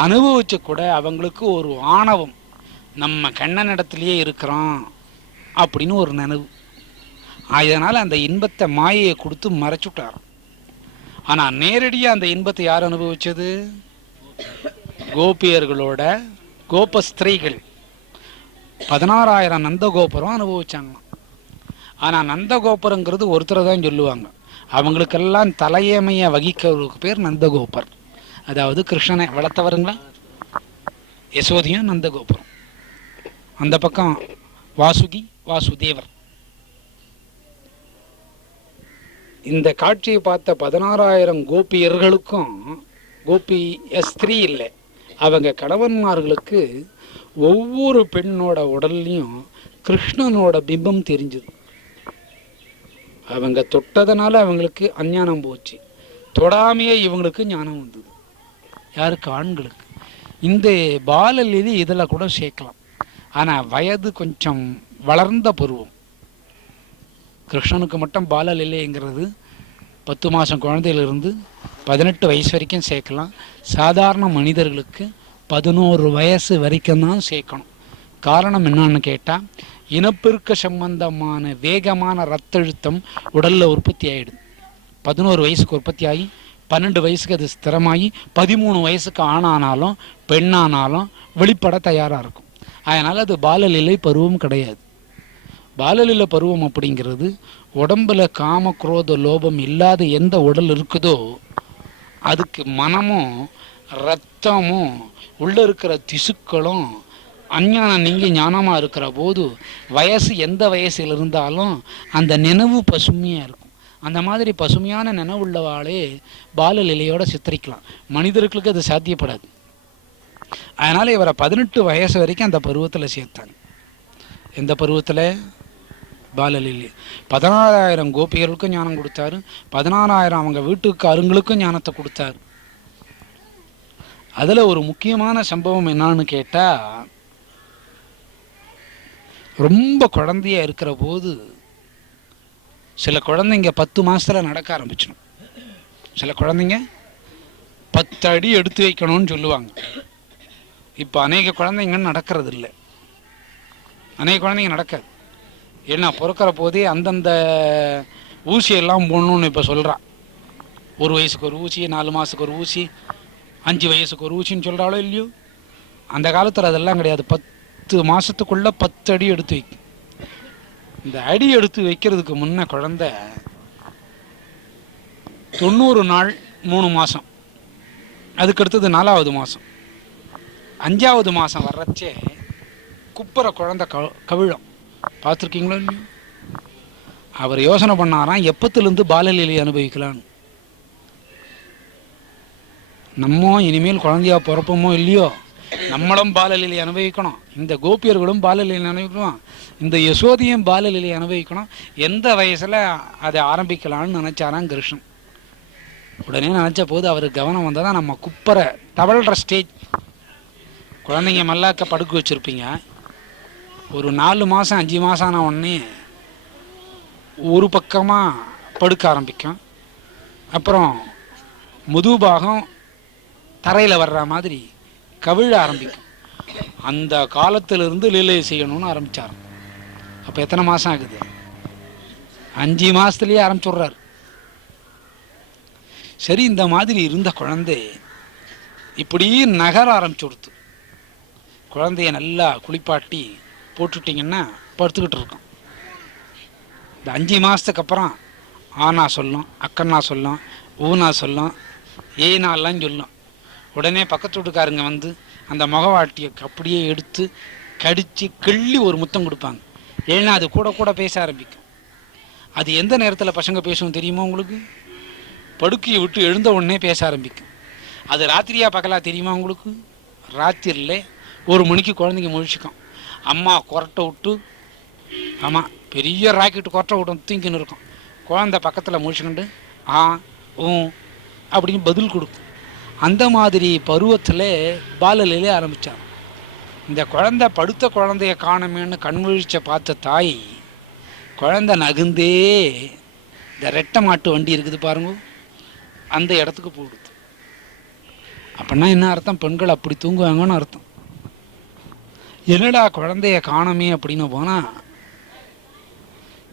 அனுபவிச்ச கூட அவங்களுக்கு ஒரு ஆணவம், நம்ம கண்ணனிடத்திலேயே இருக்கிறோம் அப்படின்னு ஒரு நினைவு. அதனால் அந்த இன்பத்தை மாயையை கொடுத்து மறைச்சுட்டார். ஆனால் நேரடியாக அந்த இன்பத்தை யார் அனுபவிச்சது? கோபியர்களோட கோபஸ்திரீகள் 16,000 நந்தகோபுரம் அனுபவிச்சாங்களாம். ஆனால் நந்தகோபுரங்கிறது ஒருத்தர் தான் சொல்லுவாங்க. அவங்களுக்கெல்லாம் தலையமையை வகிக்கிறவருக்கு பேர் நந்தகோபர். அதாவது கிருஷ்ணனை வளர்த்தவருங்களா யசோதியும் நந்தகோபுரம். அந்த பக்கம் வாசுகி வாசுதேவர். இந்த காட்சியை பார்த்த 16,000 கோபியர்களுக்கும், கோபி ஸ்திரீ இல்லை, அவங்க கணவன்மார்களுக்கு ஒவ்வொரு பெண்ணோட உடல்லையும் கிருஷ்ணனோட பிம்பம் தெரிஞ்சுது. அவங்க தொட்டதனால அவங்களுக்கு அஞ்ஞானம் போச்சு, தொடாமையே இவங்களுக்கு ஞானம் வந்தது. யாருக்கு? ஆண்களுக்கு. இந்த பாலலீலை இதில் கூட சேர்க்கலாம். ஆனால் வயது கொஞ்சம் வளர்ந்த பருவம். கிருஷ்ணனுக்கு மட்டும் பாலலீலைங்கிறது 10 மாதம் குழந்தையிலிருந்து 18 வயசு வரைக்கும் சேர்க்கலாம். சாதாரண மனிதர்களுக்கு 11 வயசு வரைக்கும் தான் சேர்க்கணும். காரணம் என்னன்னு கேட்டால், இனப்பெருக்க சம்பந்தமான வேகமான ரத்தழுத்தம் உடலில் உற்பத்தி ஆகிடுது. 11 வயசுக்கு உற்பத்தி ஆகி 12 வயசுக்கு அது ஸ்திரமாகி 13 வயசுக்கு ஆணானாலும் பெண்ணானாலும் வெளிப்பட தயாராக இருக்கும். அதனால் அது பாலலீலை பருவம் கிடையாது. பாலலீலை பருவம் அப்படிங்கிறது உடம்பில் காம குரோத லோபம் இல்லாத எந்த உடல் இருக்குதோ அதுக்கு மனமும் இரத்தமும் உள்ளே இருக்கிற திசுக்களும் அஞ்ஞானம் நீங்கி ஞானமாக இருக்கிற போது வயசு எந்த வயசில் இருந்தாலும் அந்த நினைவு பசுமையாக இருக்கும். அந்த மாதிரி பசுமையான நினைவுள்ளவாளே பாலலீலையோடு சித்தரிக்கலாம். மனிதர்களுக்கு அது சாத்தியப்படாது. அதனால் இவரை 18 வயசு வரைக்கும் அந்த பருவத்தில் சேர்த்தாங்க. எந்த பருவத்தில்? பாலலீலை. 16,000 கோபியர்களுக்கும் ஞானம் கொடுத்தாரு, 16,000 அவங்க வீட்டுக்காரங்களுக்கும் ஞானத்தை கொடுத்தாரு. அதில் ஒரு முக்கியமான சம்பவம் என்னான்னு கேட்டால், ரொம்ப குழந்தையா இருக்கிற போது சில குழந்தைங்க 10 மாதத்தில் நடக்க ஆரம்பிச்சிடும். சில குழந்தைங்க 10 அடி எடுத்து வைக்கணும்னு சொல்லுவாங்க. இப்போ அநேக குழந்தைங்க நடக்கிறது இல்லை. அநேக குழந்தைங்க நடக்காது. ஏன்னா பிறக்கிற போதே அந்தந்த ஊசியெல்லாம் போடணுன்னு இப்போ சொல்கிறான். 1 வயசுக்கு ஒரு ஊசி, 4 மாதத்துக்கு ஒரு ஊசி, 5 வயசுக்கு ஒரு ஊசின்னு சொல்கிறாளோ இல்லையோ. அந்த காலத்தில் அதெல்லாம் கிடையாது. 10 மாதத்துக்குள்ளே 10 அடி எடுத்து வைக்கும். இந்த அடி எடுத்து வைக்கிறதுக்கு முன்ன குழந்தை 90 நாள் 3 மாதம், அதுக்கடுத்தது 4வது மாதம், 5வது மாதம் வர்றச்சே குப்புற குழந்தை கவிழும். பார்த்துருக்கீங்களோ இல்லையோ? அவர் யோசனை பண்ணாராம் எப்பத்துலேருந்து பாலலீலை அனுபவிக்கலான்னு. நம்ம இனிமேல் குழந்தையா பிறப்போமோ இல்லையோ, நம்மளும் பாலலீலை அனுபவிக்கணும், இந்த கோபியர்களும் பாலலீலை அனுபவிக்கணும், இந்த யசோதையும் பாலலீலை அனுபவிக்கணும். எந்த வயசில் அதை ஆரம்பிக்கலான்னு நினச்சாராம் கிருஷ்ணன். உடனே நினச்ச போது அவருக்கு கவனம் வந்தால் தான், நம்ம குப்பரை தவழ்கிற ஸ்டேஜ், குழந்தைங்க மல்லாக்க படுக்க வச்சுருப்பீங்க, ஒரு 4 மாதம் 5 மாதம் ஆன உடனே ஒரு பக்கமாக படுக்க ஆரம்பிக்கும், அப்புறம் முதுபாகம் தரையில் வர்ற மாதிரி கவிழ ஆரம்பிக்கும். அந்த காலத்திலிருந்து லீலை செய்யணும்னு ஆரம்பித்தார். அப்போ எத்தனை மாதம் ஆகுது? 5 மாதத்துலேயே ஆரம்பிச்சுடுறார். சரி, இந்த மாதிரி இருந்த குழந்தை இப்படி நகர ஆரம்பிச்சு கொடுத்து, குழந்தைய நல்லா குளிப்பாட்டி போட்டுட்டிங்கன்னா படுத்துக்கிட்டு இருக்கோம். இந்த 5 மாதத்துக்கு அப்புறம் ஆனா சொல்லும், அக்கன்னா சொல்லும், ஊனா சொல்லும், ஏனாலாம் சொல்லும். உடனே பக்கத்து வீட்டுக்காரங்க வந்து அந்த முகவாட்டியை அப்படியே எடுத்து கடித்து கிள்ளி ஒரு முத்தம் கொடுப்பாங்க. ஏன்னா அது கூட கூட பேச ஆரம்பிக்கும். அது எந்த நேரத்தில் பசங்க பேசும் தெரியுமா உங்களுக்கு? படுக்கையை விட்டு எழுந்த உடனே பேச ஆரம்பிக்கும். அது ராத்திரியா பகலா தெரியுமா உங்களுக்கு? ராத்திரியில் 1 மணிக்கு குழந்தைங்க முழிச்சிக்கும். அம்மா கொரட்டை விட்டு, ஆமாம் பெரிய ராக்கெட்டு கொரட்டை விட்டு தூங்கின்னு இருக்கும். குழந்தை பக்கத்தில் முழிச்சுக்கிண்டு ஆ ஊ அப்படின்னு பதில் கொடுக்கும். அந்த மாதிரி பருவத்தில் பாலலீலை ஆரம்பித்தார். இந்த குழந்தை படுத்த குழந்தைய காணமேன்னு கண்முழிச்ச பார்த்த தாய், குழந்தை நகுந்தே இந்த ரெட்டை மாட்டு வண்டி இருக்குது பாருங்க, அந்த இடத்துக்கு போடுது. அப்படின்னா என்ன அர்த்தம்? பெண்கள் அப்படி தூங்குவாங்கன்னு அர்த்தம். என்னடா குழந்தைய காணமே அப்படின்னு போனால்,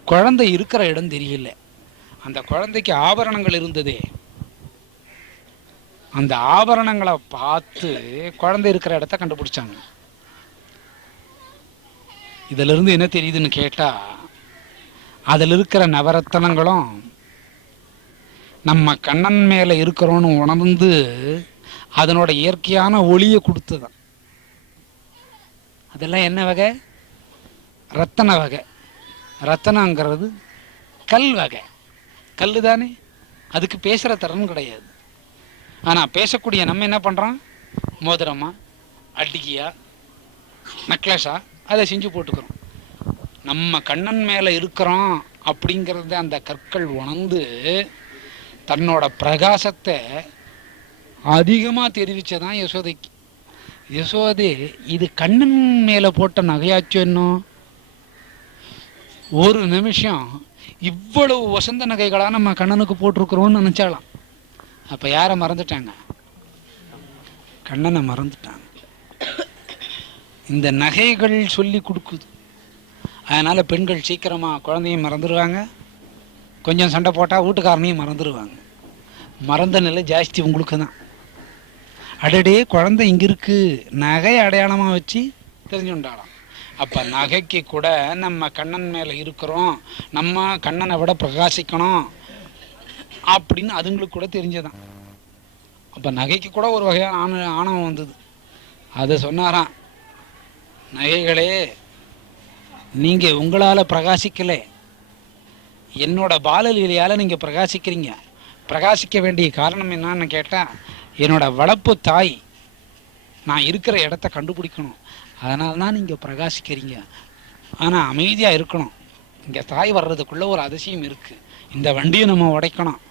குழந்தை இருக்கிற இடம் தெரியல. அந்த குழந்தைக்கு ஆபரணங்கள் இருந்ததே, அந்த ஆபரணங்களை பார்த்து குழந்தை இருக்கிற இடத்த கண்டுபிடிச்சாங்க. இதிலிருந்து என்ன தெரியுதுன்னு கேட்டால், அதில் இருக்கிற நவரத்தனங்களும் நம்ம கண்ணன் மேலே இருக்கிறோன்னு உணர்ந்து அதனோட இயற்கையான ஒளியை கொடுத்துதான். அதெல்லாம் என்ன வகை? ரத்தன வகை. ரத்தனங்கிறது கல் வகை. கல் தானே, அதுக்கு பேசுகிற திறன் கிடையாது. ஆனால் பேசக்கூடிய நம்ம என்ன பண்ணுறோம்? மோதிரமா, அட்டிக்கியா, நக்லஸா அதை செஞ்சு போட்டுக்கிறோம். நம்ம கண்ணன் மேலே இருக்கிறோம் அப்படிங்கிறத அந்த கற்கள் உணர்ந்து தன்னோட பிரகாசத்தை அதிகமாக தெரிவித்ததான் யசோதைக்கு. யசோதை இது கண்ணன் மேலே போட்ட நகையாச்சு என்னோ, ஒரு நிமிஷம் இவ்வளவு வசந்த நகைகளாக நம்ம கண்ணனுக்கு போட்டிருக்கிறோன்னு நினச்சாலாம். அப்போ யாரை மறந்துட்டாங்க? கண்ணனை மறந்துட்டாங்க. இந்த நகைகள் சொல்லி கொடுக்குது. அதனால் பெண்கள் சீக்கிரமாக குழந்தையும் மறந்துடுவாங்க, கொஞ்சம் சண்டை போட்டால் வீட்டுக்காரனையும் மறந்துடுவாங்க. மறந்த நிலை ஜாஸ்தி உங்களுக்கு தான். அடடே குழந்தை இங்கே இருக்குது, நகை அடையாளமாக வச்சு தெரிஞ்சுண்டாலாம். அப்போ நகைக்கு கூட நம்ம கண்ணன் மேலே இருக்கிறோம், நம்ம கண்ணனை விட பிரகாசிக்கணும் அப்படின்னு அதுங்களுக்கு கூட தெரிஞ்சதான். அப்போ நகைக்கு கூட ஒரு வகையான ஆணவம் வந்தது. அதை சொன்னாராம், நகைகளே நீங்கள் உங்களால் பிரகாசிக்கலை, என்னோட பாலலீலையால் நீங்கள் பிரகாசிக்கிறீங்க. பிரகாசிக்க வேண்டிய காரணம் என்னன்னு கேட்டால், என்னோட வளர்ப்பு தாய் நான் இருக்கிற இடத்த கண்டுபிடிக்கணும், அதனால தான் நீங்கள் பிரகாசிக்கிறீங்க. ஆனால் அமைதியாக இருக்கணும். இங்கே தாய் வர்றதுக்குள்ளே ஒரு அதிசயம் இருக்குது, இந்த வண்டியை நம்ம உடைக்கணும்,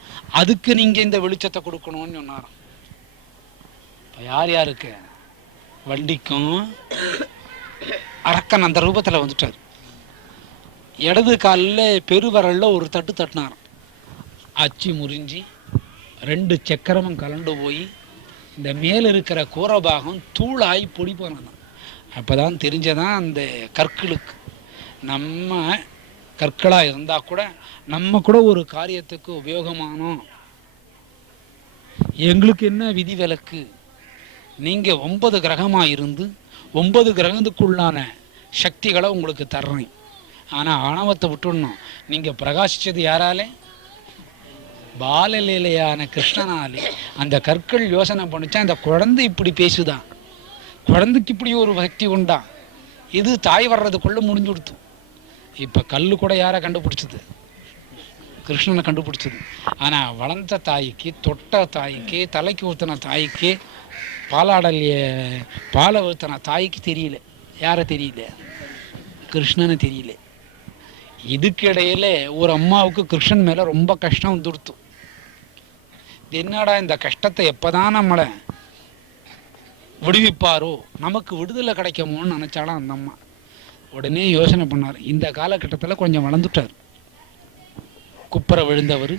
அதுக்கு நீங்கள் இந்த வெளிச்சத்தை கொடுக்கணும்னு சொன்னாராம். இப்போ யார் யாருக்கு? வண்டிக்கும் அரக்கன் அந்த ரூபத்தில் வந்துட்டார். இடது காலில் பெருவரலில் ஒரு தட்டு தட்டினாராம். அச்சு முறிஞ்சி 2 சக்கரமும் கலண்டு போய் இந்த மேலே இருக்கிற கூரபாகம் தூளாகி பொடி போனதான். அப்போ தான் தெரிஞ்சதான் அந்த கற்களுக்கு, நம்ம கற்களாக இருந்தால் கூட நம்ம கூட ஒரு காரியத்துக்கு உபயோகமானோம், எங்களுக்கு என்ன விதி விலக்கு? நீங்கள் 9 கிரகமாக இருந்து 9 கிரகத்துக்குள்ளான சக்திகளை உங்களுக்கு தர்றேன். ஆனால் ஆணவத்தை விட்டுடணும். நீங்கள் பிரகாசித்தது யாராலே? பாலலீலையான கிருஷ்ணனாலே. அந்த கற்கள் யோசனை பண்ணிச்சா, அந்த குழந்தை இப்படி பேசுதான், குழந்தைக்கு இப்படி ஒரு சக்தி உண்டா, இது தாய் வர்றதுக்குள்ளே முடிஞ்சு கொடுத்து. இப்போ கல் கூட யாரை கண்டுபிடிச்சது? கிருஷ்ணனை கண்டுபிடிச்சது. ஆனால் வளர்ந்த தாய்க்கு, தொட்ட தாய்க்கு, தலைக்கு ஊற்றின தாய்க்கு பாலாடலைய பாலை ஊற்றின தாய்க்கு தெரியல, யாரை தெரியல, கிருஷ்ணனை தெரியல. இதுக்கு இடையில ஒரு அம்மாவுக்கு கிருஷ்ணன் மேலே ரொம்ப கஷ்டம் வந்துடுத்து. என்னடா இந்த கஷ்டத்தை எப்போதான் நம்மளை விடுவிப்பாரோ, நமக்கு விடுதலை கிடைக்குமோன்னு நினச்சாலும் அந்த அம்மா உடனே யோசனை பண்ணார். இந்த காலகட்டத்தில் கொஞ்சம் வளர்ந்துட்டார். குப்பரை விழுந்தவர்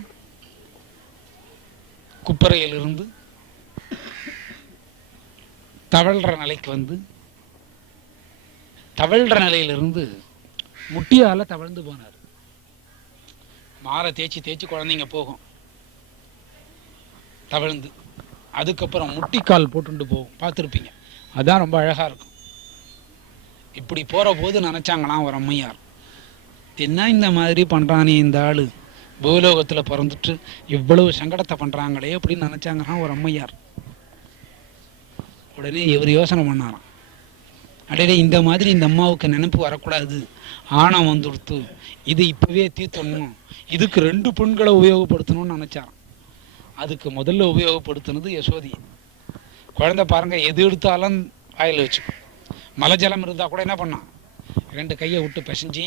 குப்பரையிலிருந்து தவழ்கிற நிலைக்கு வந்து, தவழ்கிற நிலையிலிருந்து முட்டியால் தவழ்ந்து போனார். மாரை தேய்ச்சி தேய்ச்சி குழந்தைங்க போகும் தவழ்ந்து, அதுக்கப்புறம் முட்டிக்கால் போட்டுட்டு போகும், பார்த்துருப்பீங்க. அதுதான் ரொம்ப அழகாக இருக்கும். இப்படி போகிற போது நினச்சாங்களாம் ஒரு அம்மையார், என்ன இந்த மாதிரி பண்ணுறானே இந்த ஆள், பூலோகத்தில் பிறந்துட்டு இவ்வளவு சங்கடத்தை பண்ணுறாங்களே அப்படின்னு நினச்சாங்கன்னா ஒரு அம்மையார். உடனே இவர் யோசனை பண்ணாராம், அடையே இந்த மாதிரி இந்த அம்மாவுக்கு நினைப்பு வரக்கூடாது, ஆணம் வந்துடுத்து, இது இப்போவே தீர்த்தணும், இதுக்கு 2 பெண்களை உபயோகப்படுத்தணும்னு நினச்சாராம். அதுக்கு முதல்ல உபயோகப்படுத்தினது யசோதி. குழந்தை பாருங்க, எது எடுத்தாலும் வாயில் வச்சுக்கும். மலை ஜலம் இருந்தால் கூட என்ன பண்ணான், 2 கையை விட்டு பிசைஞ்சி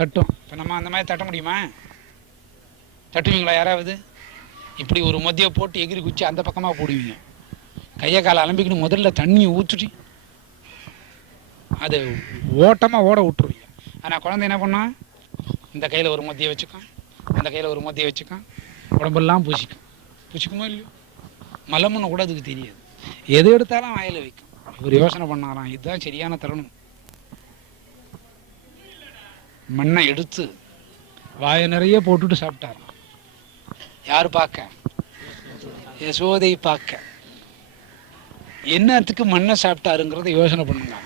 தட்டும். இப்போ நம்ம அந்த மாதிரி தட்ட முடியுமா? தட்டுவீங்களா யாராவது? இப்படி ஒரு மொத்தியை போட்டு எகிரி குச்சி அந்த பக்கமாக போடுவீங்க. கையை காலை அலம்பிக்கணும், முதல்ல தண்ணியை ஊற்றிட்டு அதை ஓட்டமாக ஓட விட்டுருவீங்க. ஆனால் குழந்தை என்ன பண்ணா, இந்த கையில் ஒரு மொத்தியை வச்சுக்கான், அந்த கையில் ஒரு மொத்தியை வச்சுக்கான், உடம்பெல்லாம் பூசிக்கும். பூசிக்குமோ இல்லையோ? மலமுன்னு கூட அதுக்கு தெரியாது, எது எடுத்தாலும் வாயில் வைக்கும். இவர் யோசனை பண்ணாராம், இதுதான் சரியான தருணம். மண்ணை எடுத்து வாயை நிறைய போட்டுட்டு சாப்பிட்டாராம். யார் பார்க்க? யசோதை பார்க்க. என்னத்துக்கு மண்ணை சாப்பிட்டாருங்கிறத யோசனை பண்ணுங்க.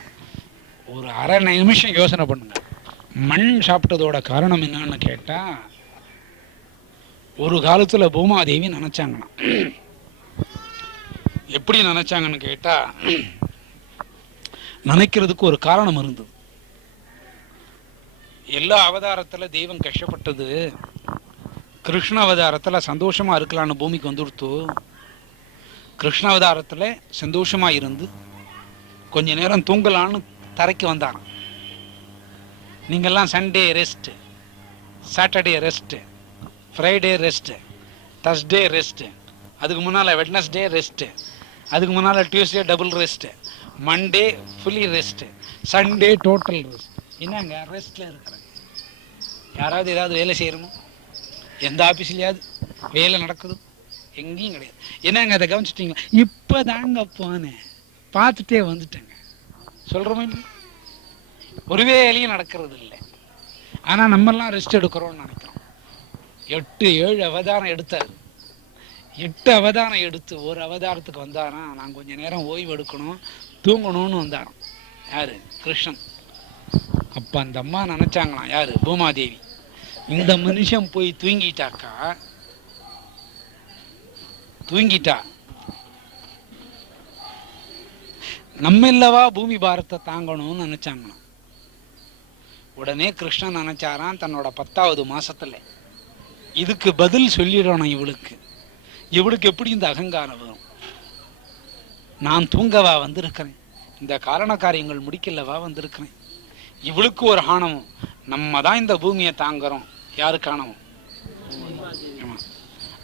ஒரு அரை நிமிஷம் யோசனை பண்ணுங்க. மண் சாப்பிட்டதோட காரணம் என்னன்னு கேட்டா, ஒரு காலத்துல பூமாதேவி நினைச்சாங்கண்ணா. எப்படி நினைச்சாங்கன்னு கேட்டா, நினைக்கிறதுக்கு ஒரு காரணம் இருந்தது. எல்லா அவதாரத்துல தெய்வம் கஷ்டப்பட்டது, கிருஷ்ண அவதாரத்துல சந்தோஷமா இருக்கலான்னு பூமிக்கு வந்துடுத்து. கிருஷ்ண அவதாரத்துல சந்தோஷமா இருந்து கொஞ்ச நேரம் தூங்கலான்னு தரைக்கு வந்தாராம். நீங்கள்லாம் Sunday rest, Saturday rest, Friday rest, Thursday rest, அதுக்கு முன்னால் வெட்னஸ்டே ரெஸ்ட்டு, அதுக்கு முன்னால் Tuesday double rest, Monday fully rest, Sunday total rest. என்னங்க ரெஸ்ட்டில் இருக்கிறேன்? யாராவது ஏதாவது வேலை செய்யணுமோ? எந்த ஆஃபீஸ்லையாவது வேலை நடக்குது? எங்கேயும் கிடையாது. என்னங்க அதை கவனிச்சிட்டிங்களா? இப்போ தாங்க போனேன், பார்த்துட்டே வந்துட்டேங்க சொல்கிறோமே இல்லை? ஒரு வேலையும் நடக்கிறது இல்லை. ஆனால் நம்மெல்லாம் ரெஸ்ட் எடுக்கிறோன்னு நினைக்கிறோம். 8-7 அவதாரம் எடுத்தார். 8 அவதாரம் எடுத்து ஒரு அவதாரத்துக்கு வந்தாரா, நான் கொஞ்ச நேரம் ஓய்வு எடுக்கணும், தூங்கணும்னு வந்தாராம். யாரு? கிருஷ்ணன். அப்போ அந்த அம்மா நினச்சாங்களாம், யாரு? பூமாதேவி. இந்த மனுஷன் போய் தூங்கிட்டா நம்ம இல்லவா பூமி பாரத்தை தாங்கணும்னு நினைச்சாங்களாம். உடனே கிருஷ்ணன் நினைச்சாராம், தன்னோட 10வது மாசத்துல இதுக்கு பதில் சொல்லிடணும் இவளுக்கு. இவளுக்கு எப்படி இந்த அகங்காரம் வரும்? நான் தூங்கவா வந்திருக்கிறேன், இந்த காரண காரியங்கள் முடிக்கலவா வந்திருக்கிறேன். இவளுக்கு ஒரு ஆணவம், நம்ம தான் இந்த பூமியை தாங்குறோம். யாருக்கு ஆணவம்?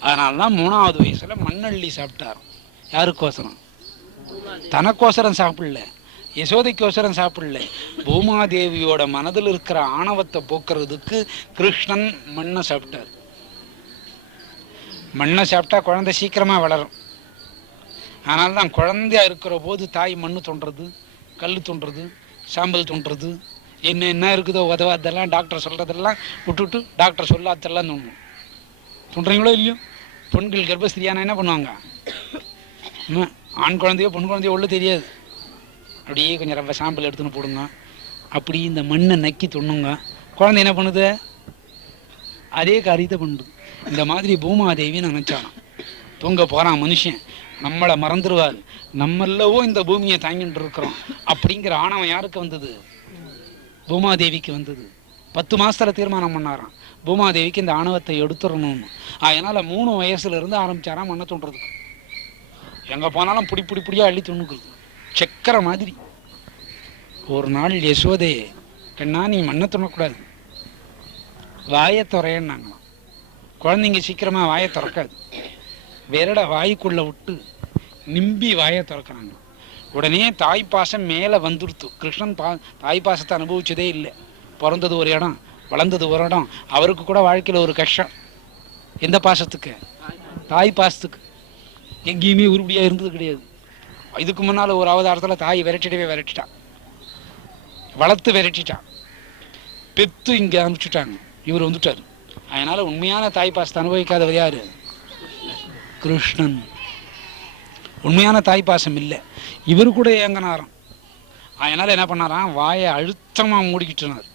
அதனால்தான் 3வது வயசுல மண்ணள்ளி சாப்பிட்டார். யாருக்கோசரம்? தனக்கோசரம் சாப்பிடல, யசோதைக்கோசரம் சாப்பிடல. பூமாதேவியோட மனதில் இருக்கிற ஆணவத்தை போக்குறதுக்கு கிருஷ்ணன் மண்ணை சாப்பிட்டார். மண்ணை சாப்பிட்டா குழந்தை சீக்கிரமா வளரும். ஆனால் தான் குழந்தையா இருக்கிற போது தாய் மண்ணு தோன்றது, கல் தோன்றது, சாம்பல் தோன்றது, என்ன இருக்குதோ உதவாதெல்லாம் டாக்டர் சொல்றதெல்லாம் விட்டுவிட்டு டாக்டர் சொல்லாதெல்லாம் தோணும். சொல்றீங்களோ இல்லையோ? பெண்கள் கர்ப்பஸ்திரியான என்ன பண்ணுவாங்க? ஆண் குழந்தையோ பெண் குழந்தையோ உள்ள தெரியாது, அப்படியே கொஞ்சம் ரொம்ப சாம்பிள் எடுத்துன்னு போடுங்க, அப்படி இந்த மண்ணை நக்கி தொண்ணுங்க. குழந்தை என்ன பண்ணுது? அதே காரியத்தை பண்ணுது. இந்த மாதிரி பூமாதேவி நினைச்சாலாம், தூங்க போறான் மனுஷன், நம்மளை மறந்துடுவார், நம்மளவோ இந்த பூமியை தாங்கிட்டு இருக்கிறோம் அப்படிங்கிற ஆணவம் யாருக்கு வந்தது? பூமாதேவிக்கு வந்தது. 10 மாசத்துல தீர்மானம் பண்ணாராம், பூமாதேவிக்கு இந்த ஆணவத்தை எடுத்துடணும்னு. அதனால 3 வயசுல இருந்து ஆரம்பிச்சாராம் மண்ணை தோன்றதுக்கு. எங்கே போனாலும் புடி புடி புடியாக அள்ளி துணுக்குறது, சக்கரை மாதிரி. ஒரு நாள் யசோதே, கண்ணா நீ மண்ணை துணக்கூடாது, வாயை துறையன்னாங்களாம். குழந்தைங்க சீக்கிரமாக வாயை திறக்காது, விரட வாய்க்குள்ளே விட்டு நிம்பி வாயை திறக்கிறாங்க. உடனே தாய்ப்பாசம் மேலே வந்துடுத்து. கிருஷ்ணன் தாய்ப்பாசத்தை அனுபவிச்சதே இல்லை. பிறந்தது ஒரு இடம், வளர்ந்தது ஒரு இடம். அவருக்கு கூட வாழ்க்கையில் ஒரு கஷ்டம். எந்த பாசத்துக்கு? தாய் பாசத்துக்கு. எங்கேயுமே உருப்படியாக இருந்தது கிடையாது. இதுக்கு முன்னால் ஒரு அவதாரத்தில் தாய் விரட்டிட்டான், வளர்த்து விரட்டிட்டான், பெத்து இங்கே அனுப்பிச்சுட்டாங்க. இவர் வந்துட்டார். அதனால் உண்மையான தாய் பாசத்தை அனுபவிக்காதவர் யார்? கிருஷ்ணன். உண்மையான தாய் பாசம் இல்லை. இவர் கூட ஏங்கினாராம். அதனால் என்ன பண்ணாராம், வாயை அழுத்தமாக மூடிக்கிட்டுனார்.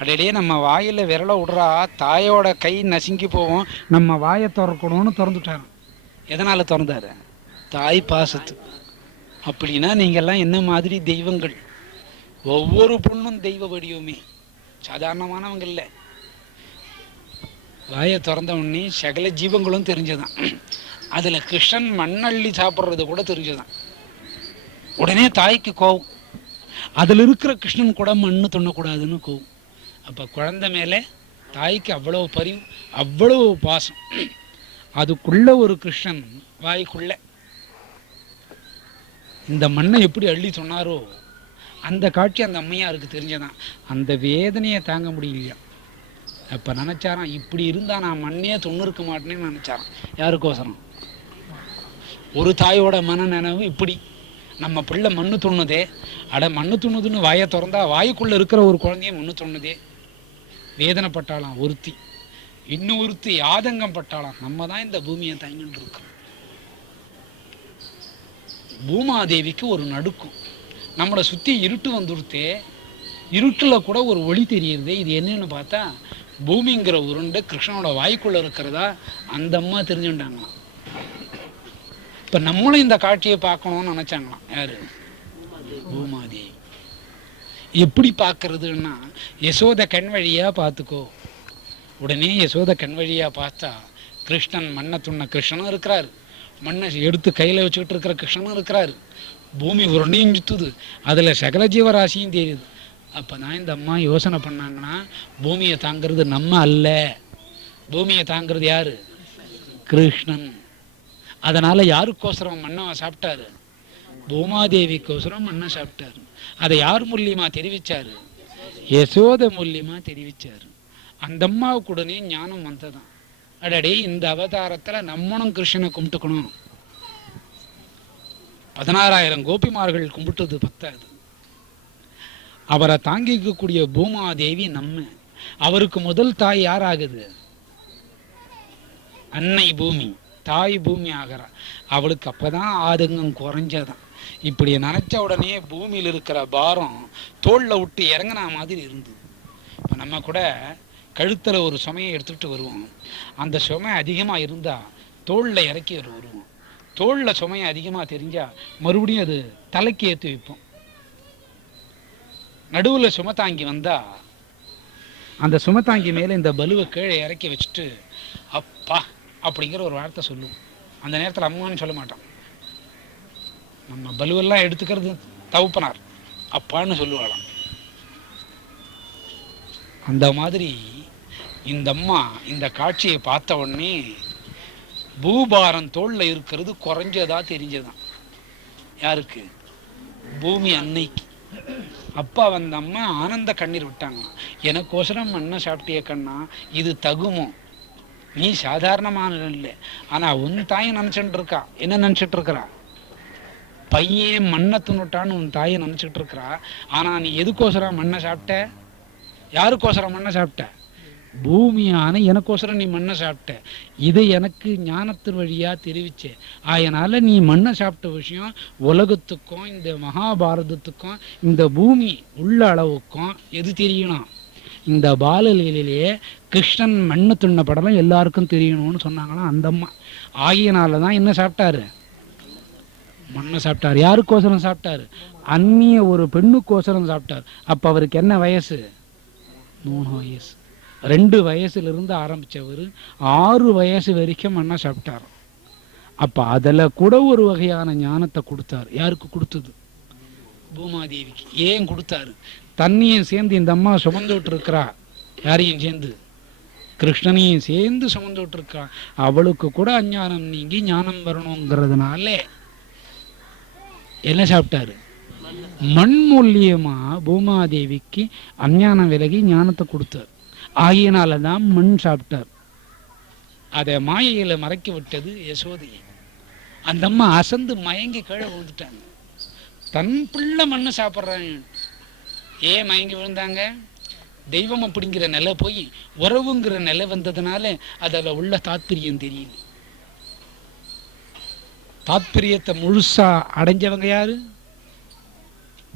அடையே நம்ம வாயில் விரலை விடுறா, தாயோட கை நசுங்கி போவோம், நம்ம வாயை திறக்கணும்னு திறந்துட்டாராம். எதனால் திறந்தாரு? தாய் பாசத்துக்கு. அப்படின்னா நீங்கள்லாம் என்ன மாதிரி தெய்வங்கள்? ஒவ்வொரு பொண்ணும் தெய்வ வடிவமே, சாதாரணமானவங்க இல்லை. வாயை திறந்த உடனே சகல ஜீவங்களும் தெரிஞ்சதான். அதில் கிருஷ்ணன் மண்ணள்ளி சாப்பிட்றது கூட தெரிஞ்சதான். உடனே தாய்க்கு கோவம். அதில் இருக்கிற கிருஷ்ணன் கூட மண்ணு துண்ணக்கூடாதுன்னு கோவம். அப்போ குழந்தை மேலே தாய்க்கு அவ்வளோ பரிவு, அவ்வளோ பாசம். அதுக்குள்ள ஒரு கிருஷ்ணன் வாய்க்குள்ள இந்த மண்ணை எப்படி அள்ளி சொன்னாரோ அந்த காட்சி அந்த அம்மையாருக்கு தெரிஞ்சதான். அந்த வேதனையை தாங்க முடியலையா. அப்போ நினச்சாராம், இப்படி இருந்தால் நான் மண்ணே தொண்ணூறுக்க மாட்டேன்னு நினச்சாராம். யாருக்கோசரம்? ஒரு தாயோட மன நினைவு இப்படி. நம்ம பிள்ளை மண்ணு துண்ணுதே, மண்ணு துண்ணுதுன்னு வாயை திறந்தா வாய்க்குள்ளே இருக்கிற ஒரு குழந்தைய மண்ணு துண்ணுதே. வேதனைப்பட்டாலாம் ஒருத்தி, இன்னும் ஒருத்தி ஆதங்கம் பட்டாலாம். நம்ம தான் இந்த பூமியை தாங்கிட்டு இருக்கோம். பூமாதேவிக்கு ஒரு நடுக்கும். நம்மளை சுற்றி இருட்டு வந்துடுத்தே, இருட்டில் கூட ஒரு ஒளி தெரியுது. இது என்னன்னு பார்த்தா பூமிங்கிற உருண்டை கிருஷ்ணனோட வாய்க்குள்ளே இருக்கிறதா அந்த அம்மா தெரிஞ்சுட்டாங்களாம். இப்போ நம்மளும் இந்த காட்சியை பார்க்கணும்னு நினச்சாங்களாம். யார்? பூமாதேவி. எப்படி பார்க்கறதுன்னா, யசோத கண் வழியாக பார்த்துக்கோ. உடனே யசோத கண் வழியாக பார்த்தா கிருஷ்ணன் மண்ணை துண்ண கிருஷ்ணனும் இருக்கிறார், மண்ணை எடுத்து கையில் வச்சுக்கிட்டு இருக்கிற கிருஷ்ணனும் இருக்கிறார். பூமி உருண்டையும் சுற்றுது, அதில் சகல ஜீவராசியும் தெரியுது. அப்போ தான் இந்த அம்மா யோசனை பண்ணாங்கன்னா, பூமியை தாங்கிறது நம்ம அல்ல, பூமியை தாங்கிறது யார்? கிருஷ்ணன். அதனால் யாருக்கோசரம் மண்ணை சாப்பிட்டாரு? பூமாதேவிக்கோசரம் மண்ணை சாப்பிட்டாரு. அதை யார் மூலியமாக தெரிவித்தார்? யசோத மூலியமாக தெரிவித்தார். அந்த அம்மாவுக்கு உடனே ஞானம் வந்ததான். அடடே, இந்த அவதாரத்தில் நம்மளும் கிருஷ்ணனை கும்பிட்டுக்கணும். 16,000 கோபிமார்கள் கும்பிட்டது பத்தாது. அவரை தாங்கிக்கக்கூடிய பூமாதேவி நம்ம. அவருக்கு முதல் தாய் யார் ஆகுது? அன்னை பூமி. தாய் பூமி ஆகிறா. அவளுக்கு அப்போதான் ஆதங்கம் குறைஞ்சதான். இப்படி நினச்ச உடனே பூமியில் இருக்கிற பாரம் தோளில் விட்டு இறங்கினா மாதிரி இருந்தது. இப்போ நம்ம கூட கழுத்தில் ஒரு சுமையை எடுத்துகிட்டு வருவோம். அந்த சுமை அதிகமாக இருந்தால் தோளில் இறக்கி வருவோம். தோளில் சுமையை அதிகமாக தெரிஞ்சால் மறுபடியும் அது தலைக்கு ஏற்றி வைப்போம். நடுவில் சுமத்தாங்கி வந்தால் அந்த சுமத்தாங்கி மேலே இந்த பலுவை கீழே இறக்கி வச்சுட்டு அப்பா அப்படிங்கிற ஒரு வார்த்தை சொல்லுவோம். அந்த நேரத்தில் அம்மான்னு சொல்ல மாட்டோம். நம்ம பலுவெல்லாம் எடுத்துக்கிறது தவுப்பனார், அப்பான்னு சொல்லுவாளாம். அந்த மாதிரி இந்த அம்மா இந்த காட்சியை பார்த்த உடனே பூபாரம் தோளில் இருக்கிறது குறைஞ்சதா தெரிஞ்சதான். யாருக்கு? பூமி அன்னைக்கு. அப்பா வந்த அம்மா ஆனந்த கண்ணீர் விட்டாங்களாம். எனக்கோசரம் மண்ணை சாப்பிட்டிய கண்ணா, இது தகுமோ? நீ சாதாரணமான இல்லை. ஆனால் உன் தாயை நினச்சிட்டு இருக்கா. என்ன நினச்சிட்டு இருக்கிறா? பையன் மண்ணை துண்ணுட்டான்னு உன் தாயை நினச்சிட்டு இருக்கிறா. ஆனால் நீ எதுக்கோசரம் மண்ணை சாப்பிட்ட? யாருக்கோசரம் மண்ணை சாப்பிட்ட? பூமியான எனக்கோசரம் நீ மண்ணை சாப்பிட்ட. இதை எனக்கு ஞானத்தின் வழியாக தெரிவிச்சேன். அதனால் நீ மண்ணை சாப்பிட்ட விஷயம் உலகத்துக்கும் இந்த மகாபாரதத்துக்கும் இந்த பூமி உள்ள அளவுக்கும் எது தெரியணும்? இந்த பாலலீலையிலேயே கிருஷ்ணன் மண்ணு துண்ண படலாம் எல்லாருக்கும் தெரியணும்னு சொன்னாங்களாம் அந்த அம்மா. ஆகியனால தான் என்ன சாப்பிட்டாரு? மண்ணை சாப்பிட்டார். யாருக்கோசரம் சாப்பிட்டாரு? அந்நிய ஒரு பெண்ணுக்கோசரம் சாப்பிட்டார். அப்போ அவருக்கு என்ன வயசு? 3 வயசு. 2 வயசுலேருந்து ஆரம்பித்தவர் 6 வயசு வரைக்கும் மண்ணை சாப்பிட்டார். அப்ப அதுல கூட ஒரு வகையான ஞானத்தை கொடுத்தார். யாருக்கு கொடுத்தது? பூமாதேவிக்கு. ஏன் கொடுத்தாரு? தண்ணியும் சேர்ந்து இந்த அம்மா சுமந்துட்டு இருக்கிறா, யாரையும் சேர்ந்து, கிருஷ்ணனையும் சேர்ந்து சுமந்துட்டு இருக்கா. அவளுக்கு கூட அஞ்ஞானம் நீங்கி ஞானம் வரணுங்கிறதுனால என்ன சாப்பிட்டாரு? மண் மூலியமா பூமாதேவிக்கு அஞ்ஞானம் விலகி ஞானத்தை கொடுத்தார். ஆகியனாலதான் மண் சாப்பிட்டார். அதை மாயையில மறைக்க விட்டது யசோதையை. அந்த அம்மா அசந்து மயங்கி கீழே விழுந்துட்டாங்க. தன் பிள்ளை மண்ணு சாப்பிட்றாங்க. ஏன் மயங்கி விழுந்தாங்க? தெய்வம் அப்படிங்கிற நிலை போய் உறவுங்கிற நிலை வந்ததுனால அதில் உள்ள தாத்பரியம் தெரியல. தாத்பரியத்தை முழுசா அடைஞ்சவங்க யாரு?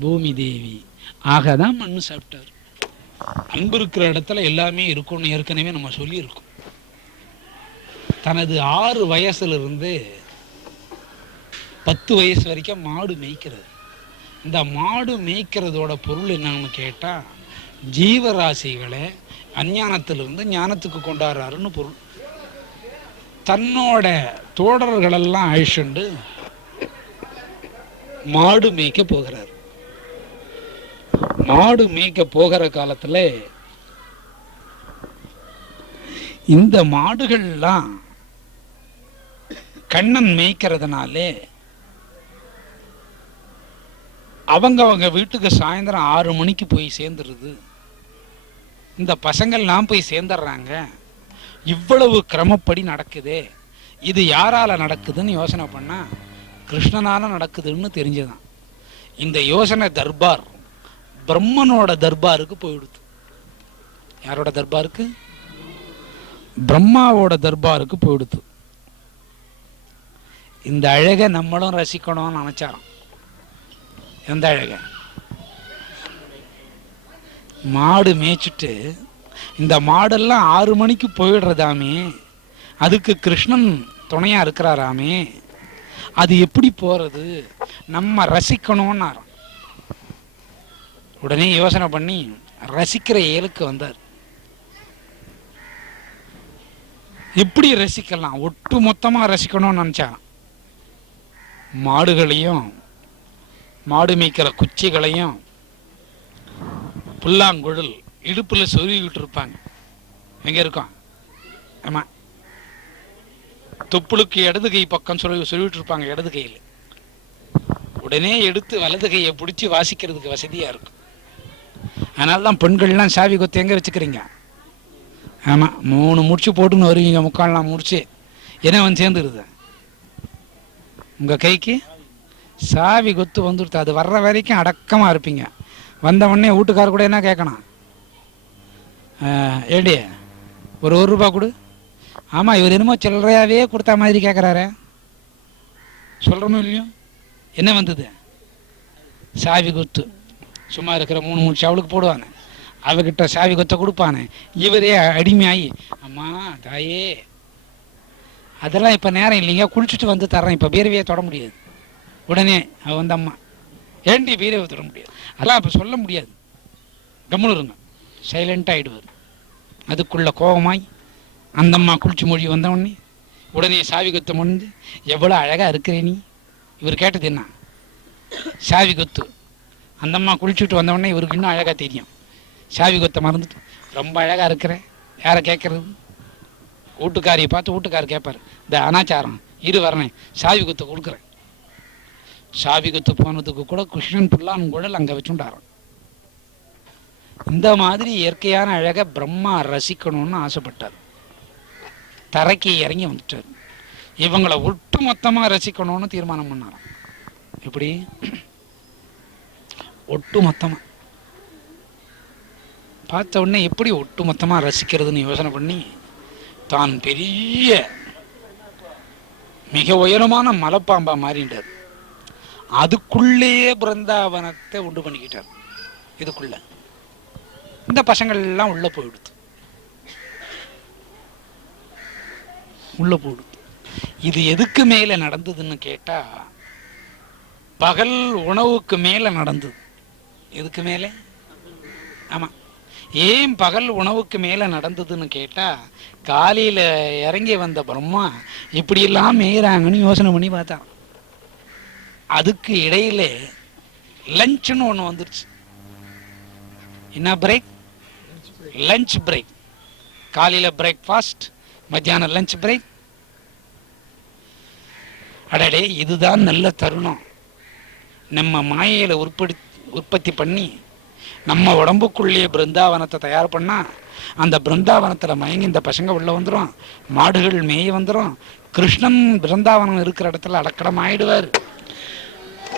பூமி தேவி. ஆகதான் மண்ணு சாப்பிட்டார். அன்பு இருக்கிற இடத்துல எல்லாமே இருக்கும்னு ஏற்கனவே நம்ம சொல்லியிருக்கோம். தனது 6 வயசுல இருந்து 10 வயசு வரைக்கும் மாடு மேய்க்கிறது. இந்த மாடு மேய்க்கிறதோட பொருள் என்னன்னு கேட்டா, ஜீவராசிகளை அஞ்ஞானத்திலிருந்து ஞானத்துக்கு கொண்டாடுறாருன்னு பொருள். தன்னோட தோழர்களெல்லாம் அழிச்சுண்டு மாடு மேய்க்க போகிறார். மாடு மேய்க்க போகிற காலத்துல இந்த மாடுகள்லாம் கண்ணன் மேய்க்கிறதுனாலே அவங்க வீட்டுக்கு சாயந்தரம் 6 மணிக்கு போய் சேர்ந்துருது. இந்த பசங்கள்லாம் போய் சேர்ந்துடுறாங்க. இவ்வளவு கிரமப்படி நடக்குதே, இது யாரால நடக்குதுன்னு யோசனை பண்ணா கிருஷ்ணனால நடக்குதுன்னு தெரிஞ்சதான். இந்த யோசனை தர்பார் பிரம்மனோட தர்பாருக்கு போயிடுது. யாரோட தர்பாருக்கு? பிரம்மாவோட தர்பாருக்கு போயிடுது. இந்த அழகை நம்மளும் ரசிக்கணும்னு நினைச்சாராம். எந்த அழக? மாடு மேய்ச்சிட்டு இந்த மாடெல்லாம் 6 மணிக்கு போயிடுறதாமே, அதுக்கு கிருஷ்ணன் துணையா இருக்கிறாராமே, அது எப்படி போறது, நம்ம ரசிக்கணும்னாராம். உடனே யோசனை பண்ணி ரசிக்கிற ஏலுக்கு வந்தார். எப்படி ரசிக்கலாம்? ஒட்டு மொத்தமா ரசிக்கணும்னு நினைச்சா மாடுகளையும் மாடு மேய்க்கிற குச்சிகளையும் புல்லாங்குழல் இடுப்புல சொருகிட்டு இருப்பாங்க. எங்க இருக்கும்? ஆமா, தொப்புளுக்கு இடது கை பக்கம் சொல்லிட்டு இருப்பாங்க, இடது கையில். உடனே எடுத்து வலது கையை பிடிச்சி வாசிக்கிறதுக்கு வசதியா இருக்கும். அதனாலதான் பெண்கள்லாம் சாவி கொத்து எங்க வச்சுக்கிறீங்க? ஆமா, 3 முடிச்சு போட்டுன்னு வருவீங்க, முக்கால்லாம் முடிச்சு. என்ன வந்து சேர்ந்துருது உங்க கைக்கு? சாவி கொத்து வந்துடுது. அது வர்ற வரைக்கும் அடக்கமா இருப்பீங்க. வந்த உடனே வீட்டுக்கார கூட என்ன கேட்கணும்? ஏடி ஒரு ரூபா கொடு. ஆமா, இவர் என்னமோ சில்லறையாவே கொடுத்தா மாதிரி கேட்குறாரு. சொல்றோமோ இல்லையோ? என்ன வந்தது? சாவி கொத்து. சும்மா இருக்கிற 3 முடிச்சு அவளுக்கு போடுவானே, அவகிட்ட சாவி கொத்த கொடுப்பானே, இவரே அடிமையாகி அம்மா தாயே அதெல்லாம் இப்போ நேரம் இல்லைங்க, குளிச்சுட்டு வந்து தர்றேன், இப்போ பீரவையை தொட முடியாது. உடனே அவ வந்து அம்மா ஏண்டி பீரவை தொட முடியாது, அதெல்லாம் இப்போ சொல்ல முடியாது, கம்முன்னு இருங்க, சைலண்ட் ஆகிடுவார். அதுக்குள்ள கோபமாய் அந்த அம்மா குளிச்சு மொழி வந்தவொடனே உடனே சாவி கொத்த முடிந்து எவ்வளோ அழகாக இருக்கிறே நீ. இவர் கேட்டது என்ன? சாவி கொத்து. அந்த அம்மா குளிச்சுட்டு வந்தவொடனே இவருக்கு இன்னும் அழகாக தெரியும். சாவி கொத்த மறந்துட்டு ரொம்ப அழகாக இருக்கிறேன். யாரை கேட்கறது? வீட்டுக்காரியை பார்த்து வீட்டுக்காரர் கேட்பார், இந்த அனாச்சாரம் இரு வரனேன், சாவி கொத்து கொடுக்குறேன். சாவி கொத்து போனதுக்கு கூட கிருஷ்ணன் புல்லான் குழல் அங்கே வச்சுட்டாராம். இந்த மாதிரி இயற்கையான அழகை பிரம்மா ரசிக்கணும்னு ஆசைப்பட்டார். தரைக்கு இறங்கி வந்துட்டார். இவங்களை ஒட்டு மொத்தமாக ரசிக்கணும்னு தீர்மானம் பண்ணாராம். எப்படி? ஒட்டு மொத்தமாக பார்த்த உடனே எப்படி ஒட்டு மொத்தமாக ரசிக்கிறதுன்னு யோசனை பண்ணி தான் பெரிய மிக உயரமான மலைப்பாம்பா மாறிட்டார். அதுக்குள்ளேயே பிருந்தாவனத்தை உண்டு பண்ணிக்கிட்டார். இதுக்குள்ள இந்த பசங்கள் எல்லாம் உள்ள போயிடுது. உள்ள போடுது. இது எதுக்கு மேல நடந்ததுன்னு கேட்டா, பகல் உணவுக்கு மேல நடந்தது. எதுக்கு மேல? ஆமா, ஏன் பகல் உணவுக்கு மேல நடந்ததுன்னு கேட்டா, காலையில இறங்கி வந்த பிரம்மா இப்படியெல்லாம் மேய்றாங்கன்னு யோசனை பண்ணி பார்த்தான். அதுக்கு இடையில லஞ்சுன்னு ஒன்று வந்துருச்சு. என்ன பிரேக்? Lunch break. காலையில் பிரேக்ஃபாஸ்ட், மத்தியானம் லஞ்ச் பிரேக். அடடே, இதுதான் நல்ல தருணம். நம்ம மாயையில உற்பத்தி பண்ணி நம்ம உடம்புக்குள்ளேயே பிருந்தாவனத்தை தயார் பண்ணா, அந்த பிருந்தாவனத்தில் மயங்கி இந்த பசங்க உள்ள வந்துடும், மாடுகள் மேய வந்துடும், கிருஷ்ணன் பிருந்தாவனம் இருக்கிற இடத்துல அடக்கடம் ஆயிடுவார்.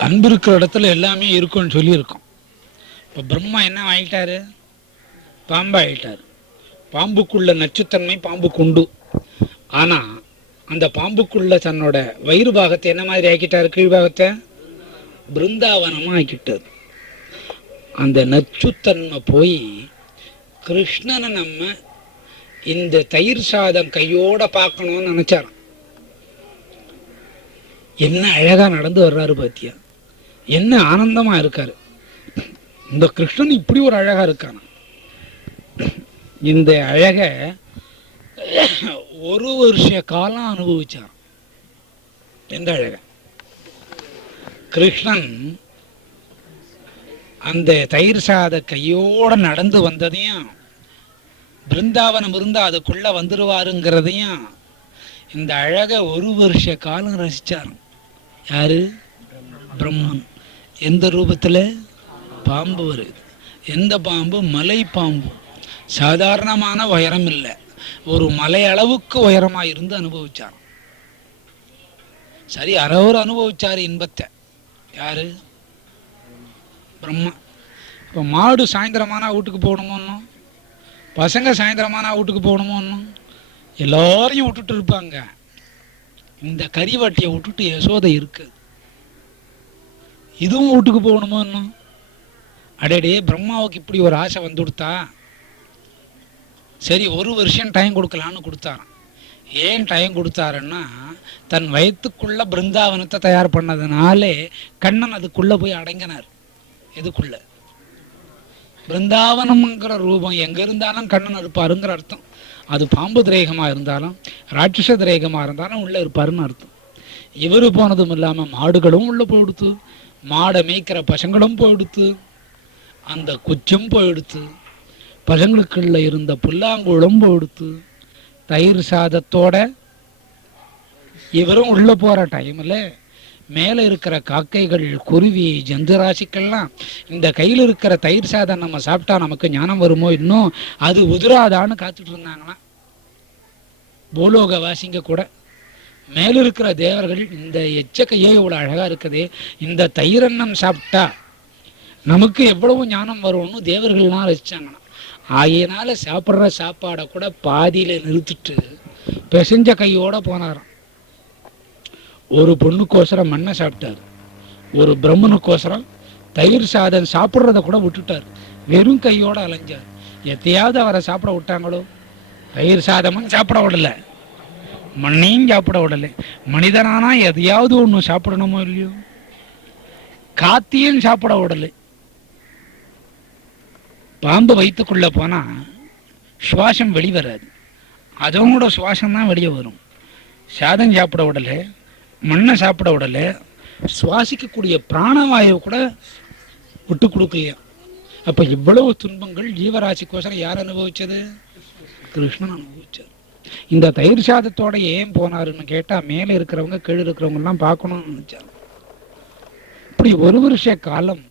அன்பு இருக்கிற இடத்துல எல்லாமே இருக்கும்னு சொல்லியிருக்கோம். இப்போ பிரம்மா என்ன ஆயிட்டாரு? பாம்பு ஆயிட்டார். பாம்புக்குள்ள நச்சுத்தன்மை பாம்புக்கு உண்டு. ஆனா அந்த பாம்புக்குள்ள தன்னோட வயிறு பாகத்தை என்ன மாதிரி ஆக்கிட்டாரு? கீழ்பாகத்தை பிருந்தாவனமா ஆக்கிட்டார். அந்த நச்சுத்தன்மை போய் கிருஷ்ணனை நம்ம இந்த தயிர் சாதம் கையோட பார்க்கணும்னு நினைச்சாராம். என்ன அழகா நடந்து வர்றாரு பாத்தியா, என்ன ஆனந்தமா இருக்காரு. இந்த கிருஷ்ணன் இப்படி ஒரு அழகா இருக்கான. இந்த அழக ஒரு வருஷ காலம் அனுபவிச்சார். எந்த அழக? கிருஷ்ணன் அந்த தயிர் சாத கையோட நடந்து வந்ததையும், பிருந்தாவனம் இருந்தா அதுக்குள்ள வந்துருவாருங்கிறதையும் இந்த அழக ஒரு வருஷ காலம் ரசிச்சார். யாரு? பிரம்மன். எந்த ரூபத்துல? பாம்பு வருது. எந்த பாம்பு? மலை பாம்பு. சாதாரணமான உயரம் இல்லை, ஒரு மலை அளவுக்கு உயரமா இருந்து அனுபவிச்சார். சரி, அறவர் அனுபவிச்சாரு இன்பத்தை. யாரு? பிரம்மா. இப்போ மாடு சாயந்தரமானா வீட்டுக்கு போகணுமோன்னு, பசங்க சாயந்தரமானா வீட்டுக்கு போகணுமோன்னு எல்லாரையும் விட்டுட்டு இருப்பாங்க. இந்த கறிவட்டியை விட்டுட்டு யசோதை இருக்கு, இதுவும் வீட்டுக்கு போகணுமோன்னு. அடடே, பிரம்மாவுக்கு இப்படி ஒரு ஆசை வந்து கொடுத்தா, சரி ஒரு வருஷம் டைம் கொடுக்கலான்னு கொடுத்தாராம். ஏன் டைம் கொடுத்தாருன்னா, தன் வயத்துக்குள்ள பிருந்தாவனத்தை தயார் பண்ணதுனாலே கண்ணன் அதுக்குள்ள போய் அடங்கினார். எதுக்குள்ள? பிருந்தாவனம்ங்கிற ரூபம் எங்க இருந்தாலும் கண்ணன் இருப்பாருங்கிற அர்த்தம். அது பாம்பு திரேகமா இருந்தாலும் ராட்சச திரேகமா இருந்தாலும் உள்ள இருப்பாருன்னு அர்த்தம். இவரு போனதும் இல்லாம மாடுகளும் உள்ள போயிடுத்து, மாடை மேய்க்கிற பசங்களும் போயிடுத்து, அந்த குச்சம் போயிடுத்து, பசங்களுக்குள்ள இருந்த புல்லாங்குழம் போயிடுத்து. தயிர் சாதத்தோட இவரும் உள்ள போற டைம்ல மேல இருக்கிற காக்கைகள், குருவி, ஜந்து ராசிக்கெல்லாம் இந்த கையில் இருக்கிற தயிர் சாதம் நம்ம சாப்பிட்டா நமக்கு ஞானம் வருமோ, இன்னும் அது உதிராதான்னு காத்துட்டு இருந்தாங்களாம். பூலோக வாசிங்க கூட மேல இருக்கிற தேவர்கள் இந்த எச்சக்கையே இவ்வளவு அழகா இருக்குதே, இந்த தயிரன்னம் சாப்பிட்டா நமக்கு எவ்வளவு ஞானம் வரும்னு தேவர்கள்லாம் ரசிச்சாங்களாம். ஆகையினால சாப்பிட்ற சாப்பாடை கூட பாதியில நிறுத்திட்டு பிசைஞ்ச கையோட போனாராம். ஒரு பொண்ணுக்கோசரம் மண்ணை சாப்பிட்டார், ஒரு பிரம்மனுக்கோசரம் தயிர் சாதம் சாப்பிட்றத கூட விட்டுட்டார், வெறும் கையோட அலைஞ்சார். எத்தையாவது அவரை சாப்பிட விட்டாங்களோ? தயிர் சாதமும் சாப்பிட விடல, மண்ணையும் சாப்பிட விடலை. மனிதனானா எதையாவது ஒன்று சாப்பிடணுமோ இல்லையோ? காத்தியும் சாப்பிட விடலை. பாம்பு வயிற்றுக்குள்ள போனா சுவாசம் வெளிவராது, அதோட சுவாசம் தான் வெளியே வரும். சாதம் சாப்பிட விடலை, மண்ணை சாப்பிட விடலை, சுவாசிக்கக்கூடிய பிராணவாயு கூட விட்டு கொடுக்கலையா. அப்ப இவ்வளவு துன்பங்கள் ஜீவராசிக்கோசரம் யார் அனுபவிச்சது? கிருஷ்ணன் அனுபவிச்சார். இந்த தயிர் சாதத்தோட ஏன் போனாருன்னு கேட்டா, மேலே இருக்கிறவங்க கீழே இருக்கிறவங்க எல்லாம் பார்க்கணும்னு நினைச்சார். இப்படி ஒரு வருஷ காலம்